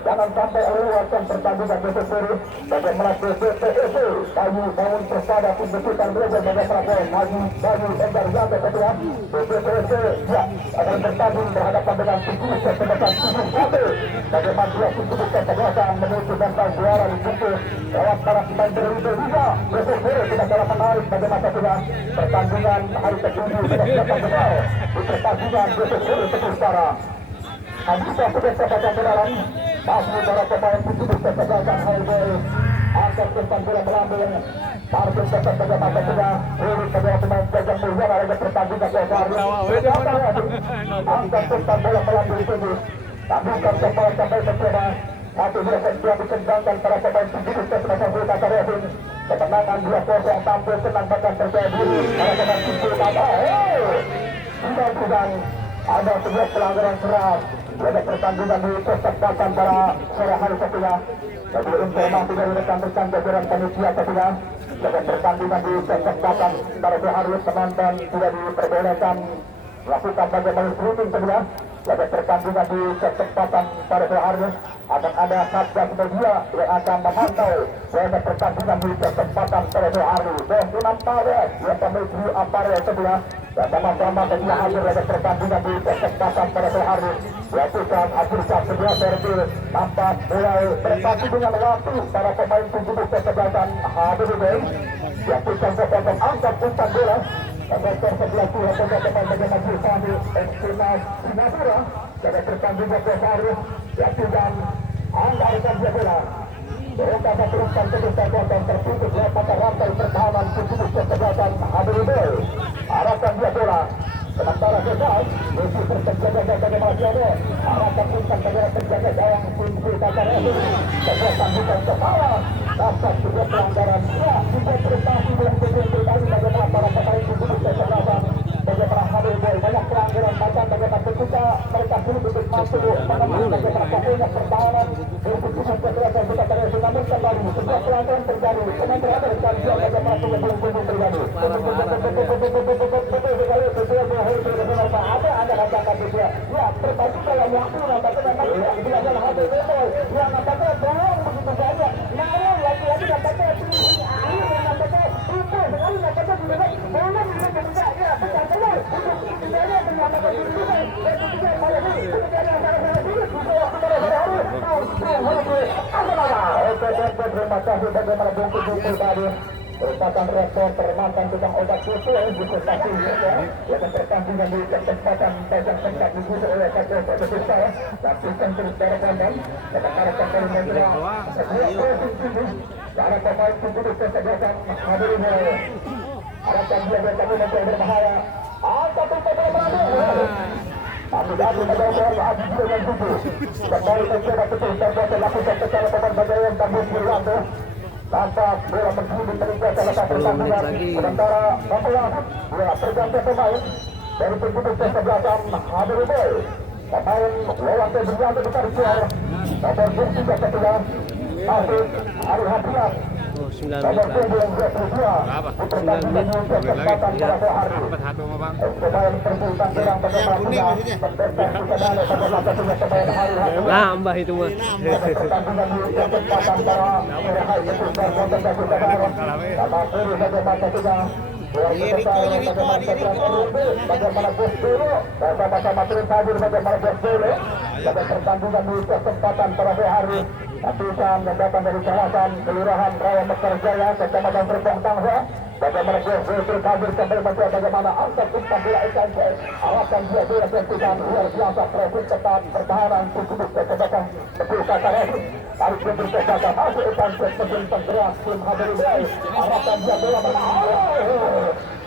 Jangan sampai lewatkan pertandingan besok bagaimana BPPSC Bayu Bangun Persada Pembentukan Belajar Bagai Prabowo Maju Bayu Edgar Jaga Ketua BPPSC ya akan bertanding berhadapan dengan Pengurus Kesebelasan Pembentukan bagaimana dua Pengurus Kesebelasan menuju mental juara di Kumpul lewat para pemain terlibat juga besok sore tidak kalah menarik bagaimana sudah pertandingan hari ke-7 sudah besar di pertandingan besok sore sementara Anggota sudah terbaca dalam masih para pemain Pengurus Kesebelasan Hallberg angkat tentang bola melambung Martin tetap bagaimana sudah ini sebuah pemain Jajang Mulyana ada pertandingan besar angkat tentang bola melambung tinggi tabungkan kepala sampai mencoba satu berasa dia dikembangkan para pemain Pengurus Kesebelasan Kota Karesin kemenangan 2-0 tampil senang bahkan terjadi para pemain Pengurus Kesebelasan ada sebuah pelanggaran keras pada pertandingan di kesempatan para sore hari ketiga. Bagi informasi dari rekan-rekan jajaran panitia ketiga, pada pertandingan di kesempatan para sore hari penonton tidak diperbolehkan melakukan bagaimana streaming ketiga. Pada pertandingan di kesempatan pada sore hari akan ada satgas media yang akan memantau pada pertandingan di kesempatan pada sore hari. Dan Sunampare yang pemicu Ampare ketiga. Dan sama-sama media hadir pada pertandingan di kesempatan pada sore hari. Lakukan aplikasi sebelah versi nampak mulai berpati dengan waktu para pemain Pengurus Kesebelasan HDBD lakukan kekuatan angkat umpan bola sektor sebelah kiri pemain bagian maju kami Ekstremas Singapura pada pertandingan besar lakukan angkat bola mereka teruskan terus kekuatan tertutup lepas rantai pertahanan Pengurus Kesebelasan HDBD arahkan dia bola sementara selesai misi terjaga bagaimana Jono arahkan umpan bagaimana terjaga gawang Pengurus Kesebelasan sebuah sambutan kepala dapat juga pelanggaran ya juga prestasi yang berbeda bagaimana para pemain Pengurus Kesebelasan bagaimana HDBD banyak pelanggaran bahkan bagaimana ketika mereka sulit untuk masuk menembus bagaimana fokusnya pertahanan Pengurus Kesebelasan Kota Karesin namun kembali sebuah pelanggaran terjadi pemain terakhir dan juga bagaimana belum terjadi ada katakan juga ya berbagi dalam waktu nampaknya memang tidak ada HDBD yang nampaknya bohong begitu saja namun lagi-lagi nampaknya akhir yang nampaknya itu sekali nampaknya juga bohong begitu saja ya benar benar untuk tidaknya menyamakan diri juga dan juga pada ini tidak ada salah-salah diri juga kepada hari terima kasih bagaimana bungkus-bungkus tadi merupakan reporter mantan tukang obat susu diskutasi yang pertandingan di kesempatan tajam sempat dibuat oleh Kapolres Besar lakukan terus dari kandang dengan harapan dari media sebuah provinsi karena pemain Pengurus Kesebelasan HDBD harapan dia bertemu menjadi berbahaya angkat umpan bola Abu-Abu pada Haji dengan tubuh kembali mencoba betul dan lakukan secara pemain Bagaimana Tambun Wirwanto tampak bola berhubung meninggal salah satu pertandingan sementara Bambang ya pergantian pemain dari penjemput kesebelasan Hadirudel. Pemain lawan berjalan besar juara. Nomor 13 Hafiz Ari Hadian. Oh, 9 Nomor menit lagi. 22 9 menit. kesempatan Ya. pada hari. Pemain Persibang Serang bagaimana sudah mendesak sekali bagaimana punya pemain Ari Hadian. Nambah itu mah. Pertandingan di kesempatan para Serahai itu konsentrasi kepada sama Puri bagaimana sudah luar biasa bagaimana bagaimana bos dulu sama-sama terus hadir bagaimana bos dulu pada pertandingan di kesempatan pada hari Atusan yang datang dari kawasan Kelurahan Raya Mekar Jaya Kecamatan Serpong Tangsa bagaimana bos dulu terus hadir kembali bagaimana angkat umpan bola IKNC alasan dia tentukan luar biasa proses ketat pertahanan cukup kesempatan betul kata Rasul harus berkesempatan masuk IKNC penting penggerak tim Hadirudel alasan dia bola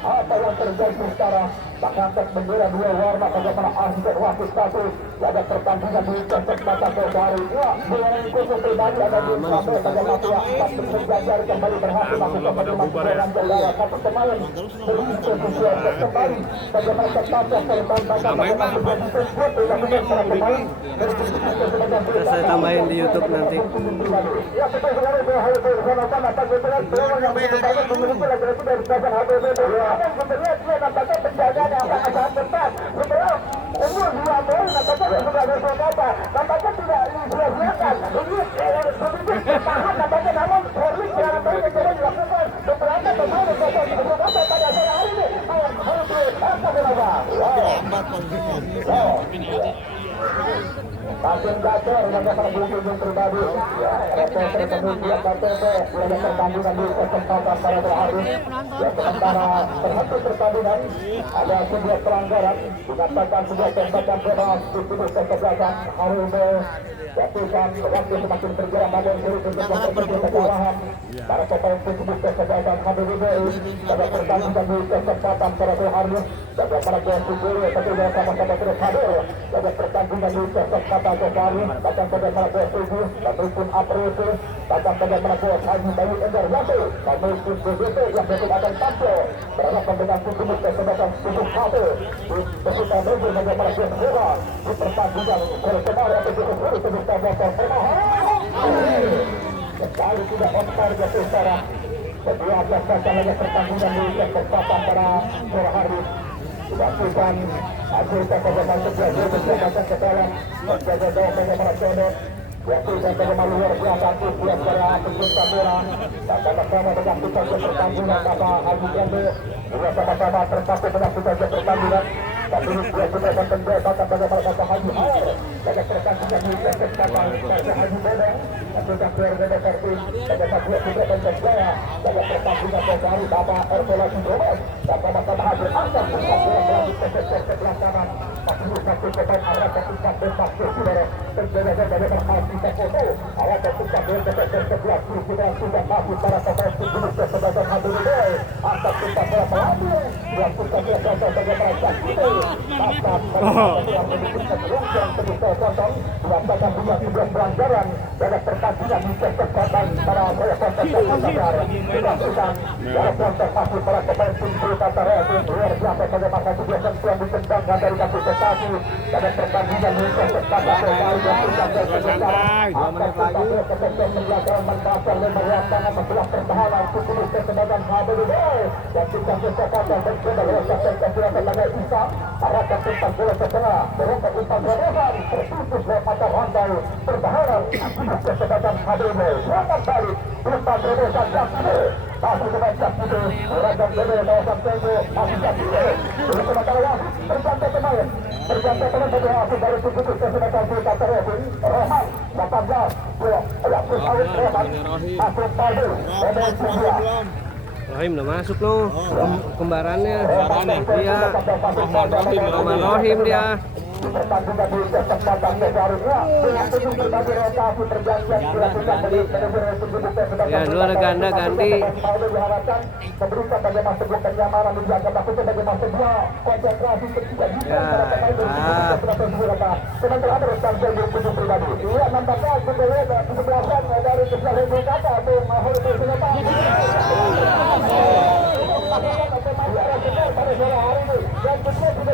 apa yang terjadi sekarang mengangkat bendera dua warna bagaimana akhir wasit satu ada pertandingan di kesempatan baru ya bola yang khusus pribadi ada di sampai bagaimana pihak empat berjajar kembali berhasil melakukan penerimaan bola satu pemain terus kesusian kembali bagaimana ketatnya pertandingan Saya tambahin di YouTube nanti. ya betul sekali sebenarnya dia nampaknya penjagaan yang sangat besar sebenarnya umur 2 tahun nampaknya sudah ada saudara nampaknya tidak disia-siakan ini sedikit bertahan nampaknya namun Herwin jangan banyak coba dilakukan beberapa pemain beberapa pada sore hari ini harus apa kenapa Pasien Gacor yang akan berkunjung pribadi reporter kemudian KTP pada pertandingan di kesempatan pada hari yang sementara terhenti pertandingan ada sebuah pelanggaran dikatakan sebuah tembakan bebas di tubuh kesebelasan Hadirudel jatuhkan waktu semakin bergerak badan kiri untuk memperbaiki kekalahan para pemain tubuh kesebelasan Hadirudel pada pertandingan di kesempatan pada hari bagaimana Gosi Guru tentunya sama-sama terus hadir pada pertandingan di kesempatan hari datang bagaimana Gosi Guru berikut apresiasi datang bagaimana Gosi Haji Bayu Endar Yatu berikut BGT yang betul akan tampil berhadapan dengan tubuh kesebelasan tubuh satu di peserta bagi bagaimana Gosi Guru di pertandingan kemarin atau tubuh kesebelasan sekali tidak otak jatuh sekarang kedua belas lagi pertandingan di kesempatan pada sore hari dilakukan hasil kesempatan terjadi kesempatan ke dalam menjaga gawang bagaimana Codot dilakukan bagaimana luar biasa antusias para pecinta bola dan sama-sama menyaksikan pertandingan Bapak Haji Grande juga sama-sama tersatu menyaksikan pertandingan tapi dia juga akan menjadikan bagaimana Bapak Haji Har pada pertandingan di kesempatan Bapak Haji Bodeng juga keluarga Dekartin pada dia juga menjaya pada pertandingan dari Bapak Ertolasi Gomez dan sama-sama hadir angkat pertandingan di sebelah kanan masih satu pemain arah ketika bebas saudara terjadi bagaimana kita foto arah ketika bebas sebelah kiri kita sudah masih para pemain tubuh kesebelasan Hadirudel angkat kita bola pelambil dilakukan bagaimana Sakti dapat yang menunjukkan yang terbuka tonton dilakukan juga pelanggaran pada pertandingan di kesempatan para pemain kesebelasan dilakukan dalam konsentrasi para pemain tim Tara luar biasa bagaimana juga sentuhan ditendangkan dari kaki kaki pada pertandingan di kesempatan terbaru dilakukan kesempatan 2 menit lagi kesempatan manfaatkan lembar lapangan sebelah pertahanan tubuh kesempatan Hadirudel dan kita kesempatan mencoba merasakan kekuatan pada Isa arahkan umpan bola ke tengah berumpan umpan gerakan terputus oleh mata rantai pertahanan tubuh kesempatan Hadirudel serangan balik umpan terobosan Sakti masih dengan Sakti beragam dari kawasan Tenggo masih Sakti untuk sementara waktu terbantai pemain bagi hasil dari tubuh kesempatan kita terhubung Rohan 18 Yakut Awit Rohan masuk Paldu Bebek Sedia Rohim udah masuk loh kembarannya. Iya. Roman Rohim dia. pertandingan di kesempatan seharusnya dengan tujuh berbagai rotasi perjanjian dilakukan dari ya dulu ada ganda ganti diharapkan memberikan bagaimana sebuah kenyamanan menjaga takutnya bagaimana sebuah konsentrasi ketika sementara ada rekan dari tujuh pribadi iya nampaknya sebenarnya kesebelasan dari kesebelasan berkata atau mahal itu sudah tahu pada sore hari ini dan kedua juga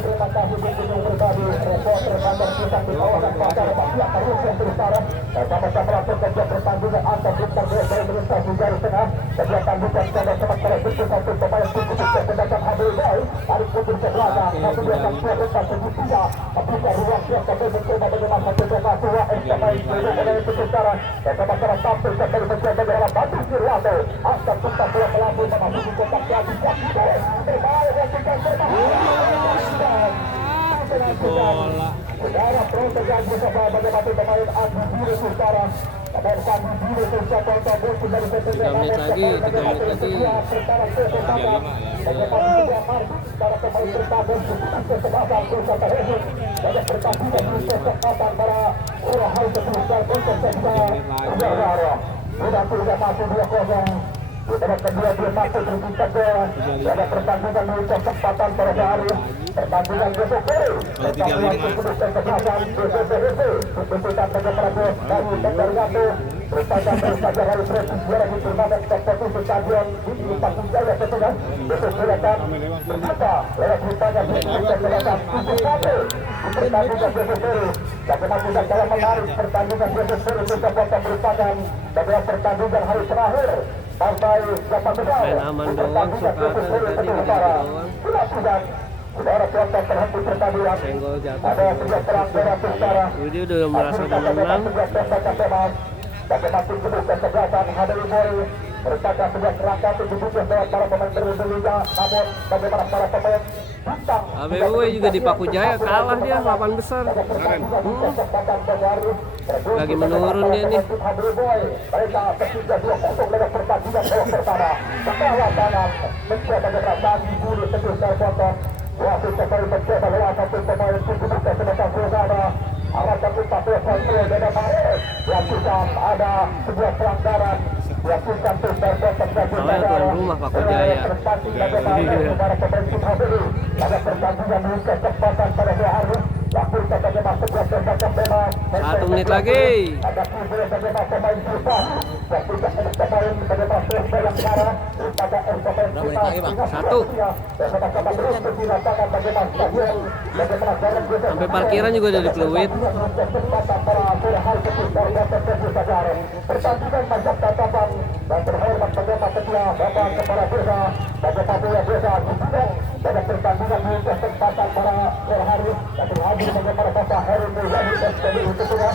terima kasih berkunjung berbagi reporter kantor pusat di kawasan pasar Bapak Karusian Utara bersama-sama pekerja pertandingan antar bintang desa Indonesia di garis tengah kegiatan bukan pada sementara itu satu pemain cukup sedangkan Habib Boy tarik mundur ke belakang satu dua sang dua tempat segitiga membuka ruang siap sampai mencoba bagaimana satu dua dua pemain oleh itu secara bersama-sama tampil kembali mencoba dalam batu Sirwanto angkat tempat bola pelaku memasuki kotak lagi terbaik lakukan Bola. Saudara protegan bersama bagaimana pemain Adi Biru Sustara pemain Adi Biru Sustara kontabus dari PTB 3 menit lagi, 3 menit lagi. bagaimana juga Martin para pemain bertabung kesempatan Kusata Hedi banyak pertandingan di kesempatan para Urahai Keputusan untuk Jawa sudah masuk 2-0 Babak kedua dia masuk terbuka ke pada pertandingan di kesempatan pada hari pertandingan besok hari pertandingan keputusan kesehatan BPPSC keputusan bagaimana dari Banjargatu bersaja hari presiden juara di turnamen kompetisi stadion di Patung Jaya Setugas besok silakan terbuka lewat rupanya keputusan kesehatan pertandingan besok hari bagaimana tidak dalam menarik pertandingan besok hari untuk kota merupakan bagaimana pertandingan hari terakhir sampai 8 besar. Main aman doang, suka tadi doang. Saudara penonton terhenti pertandingan. Senggol jatuh. Ada 3 terang merah Sustara. Dia udah merasa menang. Bagaimana tim kedua kesebelasan Habib Boy merupakan sebuah kerangka tim dibutuhkan lewat para pemain berliga. Namun bagaimana para pemain bintang Habib Boy juga di Paku Jaya kalah dia 8 besar. Lagi menurun dia nih. Habib Boy mereka ketiga 2-0 lewat pertandingan pertama. Setelah tangan mencoba gerakan dulu teguh dari potong. Wasit kembali mencoba lewat satu pemain tim dibutuhkan sebagai Fulgana. Arahkan umpan kontrol dari Mares. Dilakukan ada sebuah pelanggaran. Dilakukan tuan rumah Paku Jaya. Ada pertandingan di kesempatan pada hari. Lakukan bagaimana sebuah tembakan bebas. 1 menit lagi. Ada bagaimana pemain FIFA. Lakukan pemain bagaimana yang sekarang. Satu. Sampai parkiran juga udah dikeluit. Pertandingan macam tatapan dan terhormat bagaimana ketua Bapak Kepala Desa bagaimana desa pada pertandingan di kesempatan para hari dan hadir bagaimana Bapak Heru Muzani dan sebagai itu juga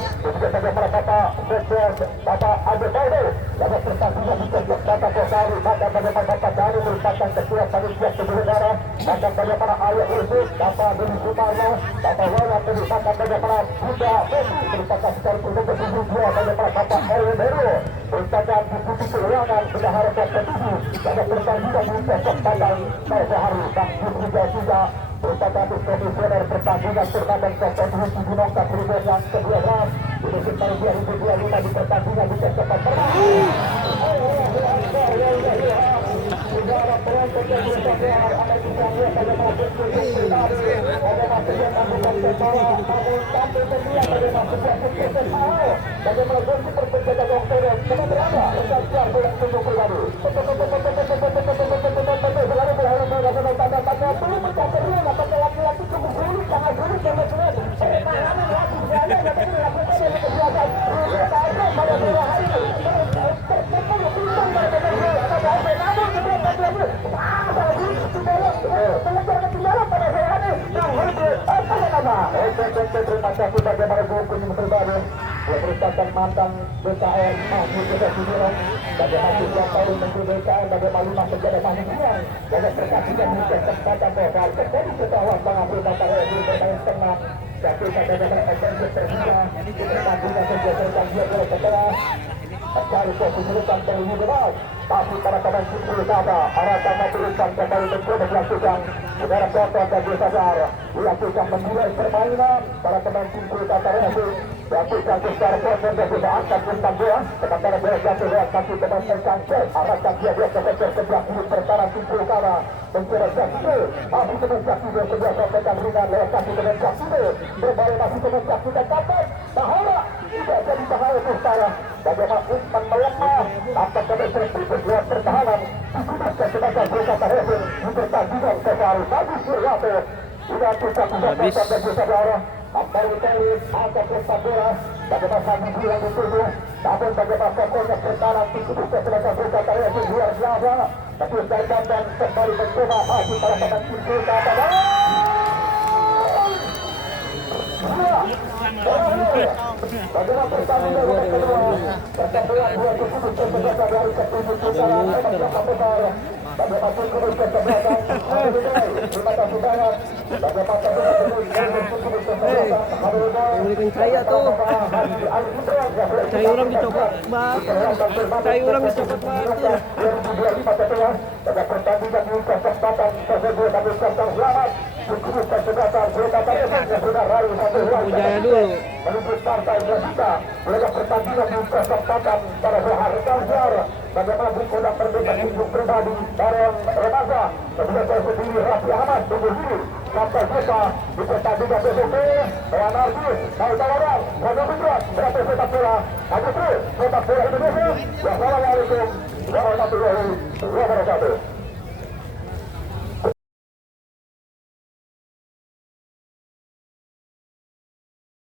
bagaimana Bapak Ade Paudo pada pertandingan di kesempatan Posari maka bagaimana Bapak Dari merupakan ketua panitia penyelenggara maka bagaimana Ayah Ursus Bapak Beni Sumarno Bapak Wala merupakan bagaimana Bunda Fesu merupakan secara pribadi dua bagaimana Bapak Erwin Heru merupakan deputi keuangan bendahara kompetisi pada pertandingan di kesempatan pada hari dan juga merupakan komisioner pertandingan turnamen kompetisi di Nongka Peribad yang ke-12 di musim tahun 2025 di pertandingan di kesempatan Saudara penonton yang bersabar akan disambut pada masuk ke pada masuk yang melakukan kepala namun sampai sembilan pada masuk yang sukses mau bagaimana gosip berpenjaga dokter kena berada rekan keluar bola tunggu pribadi belum mencapai ruang apakah laki-laki cukup sulit sangat sulit sangat sulit pertahanan lagi berada dan dilakukan oleh kebiasaan pertahanan pada bola hari ini terpukul bintang pada bola namun seberapa pelajar ketinggalan pada bola hari yang harus apa nama terima kasih bagaimana hukum yang terbaru yang merupakan mantan BKN Mahmud Jeda Sudiran bagaimana juga tahun Menteri BKN bagaimana lima penjara mahasiswa dan perkasihan di kesempatan total terjadi ketahuan Bang Abdul Bakar Edi bermain tengah tapi bagaimana esensi terbuka di pertandingan sejauh dia boleh setelah mencari posisi depan terlalu deras tapi para pemain tim Wisata arah sama tulisan kembali mencoba dilakukan saudara Proton dan Sadar dilakukan memulai permainan para pemain tim Wisata Resu dilakukan secara Proton dan bisa angkat bintang bola sementara bola jatuh lewat kaki pemain Sanchez arahkan dia ke sebelah kiri pertahanan tim Wisata mencoba Jaksel masih pemain Jaksel sebelah sampaikan ringan lewat kaki pemain Jaksel berbalik masih pemain Jaksel dan kapan bahaya tidak jadi bahaya Wisata bagaimana umpan melemah apa pemain terpilih lewat pertahanan digunakan sebagai Wisata Resu di pertandingan Sefari tadi Suryato sudah pusat Habis. sampai pusat daerah. Kembali kali angkat letak bola. Bagaimana Sandi yang dituduh, namun bagaimana pokoknya pertahanan cukup bisa selesai berita karya itu luar biasa. Tapi Dardan dan kembali mencoba hasil pada papan pintu ke atas. Bagaimana pertandingan kedua? Pertandingan dua cukup selesai dari ketujuh putaran besar. Bagaimana cukup kesebelasan? Terima kasih banyak. Berikan saya tuh. Saya orang dicopot saya orang dicopot batu. Pada pertandingan di kesempatan tersebut kami ucapkan selamat. Cukup kesempatan yang sudah raih satu Jaya dulu. menuntut partai Persita. Mereka pertandingan di kesempatan pada hari Kansar. Bagaimana Bukoda Merdeka Hidup Pribadi bareng Remaja. Kemudian saya sendiri Raffi Ahmad tunggu diri sampai kita di pertandingan BSP. Anarkis, Naik Tawaran, Raja Putra, berapa sepak bola. Agus Sepak bola Indonesia. Wassalamualaikum warahmatullahi wabarakatuh.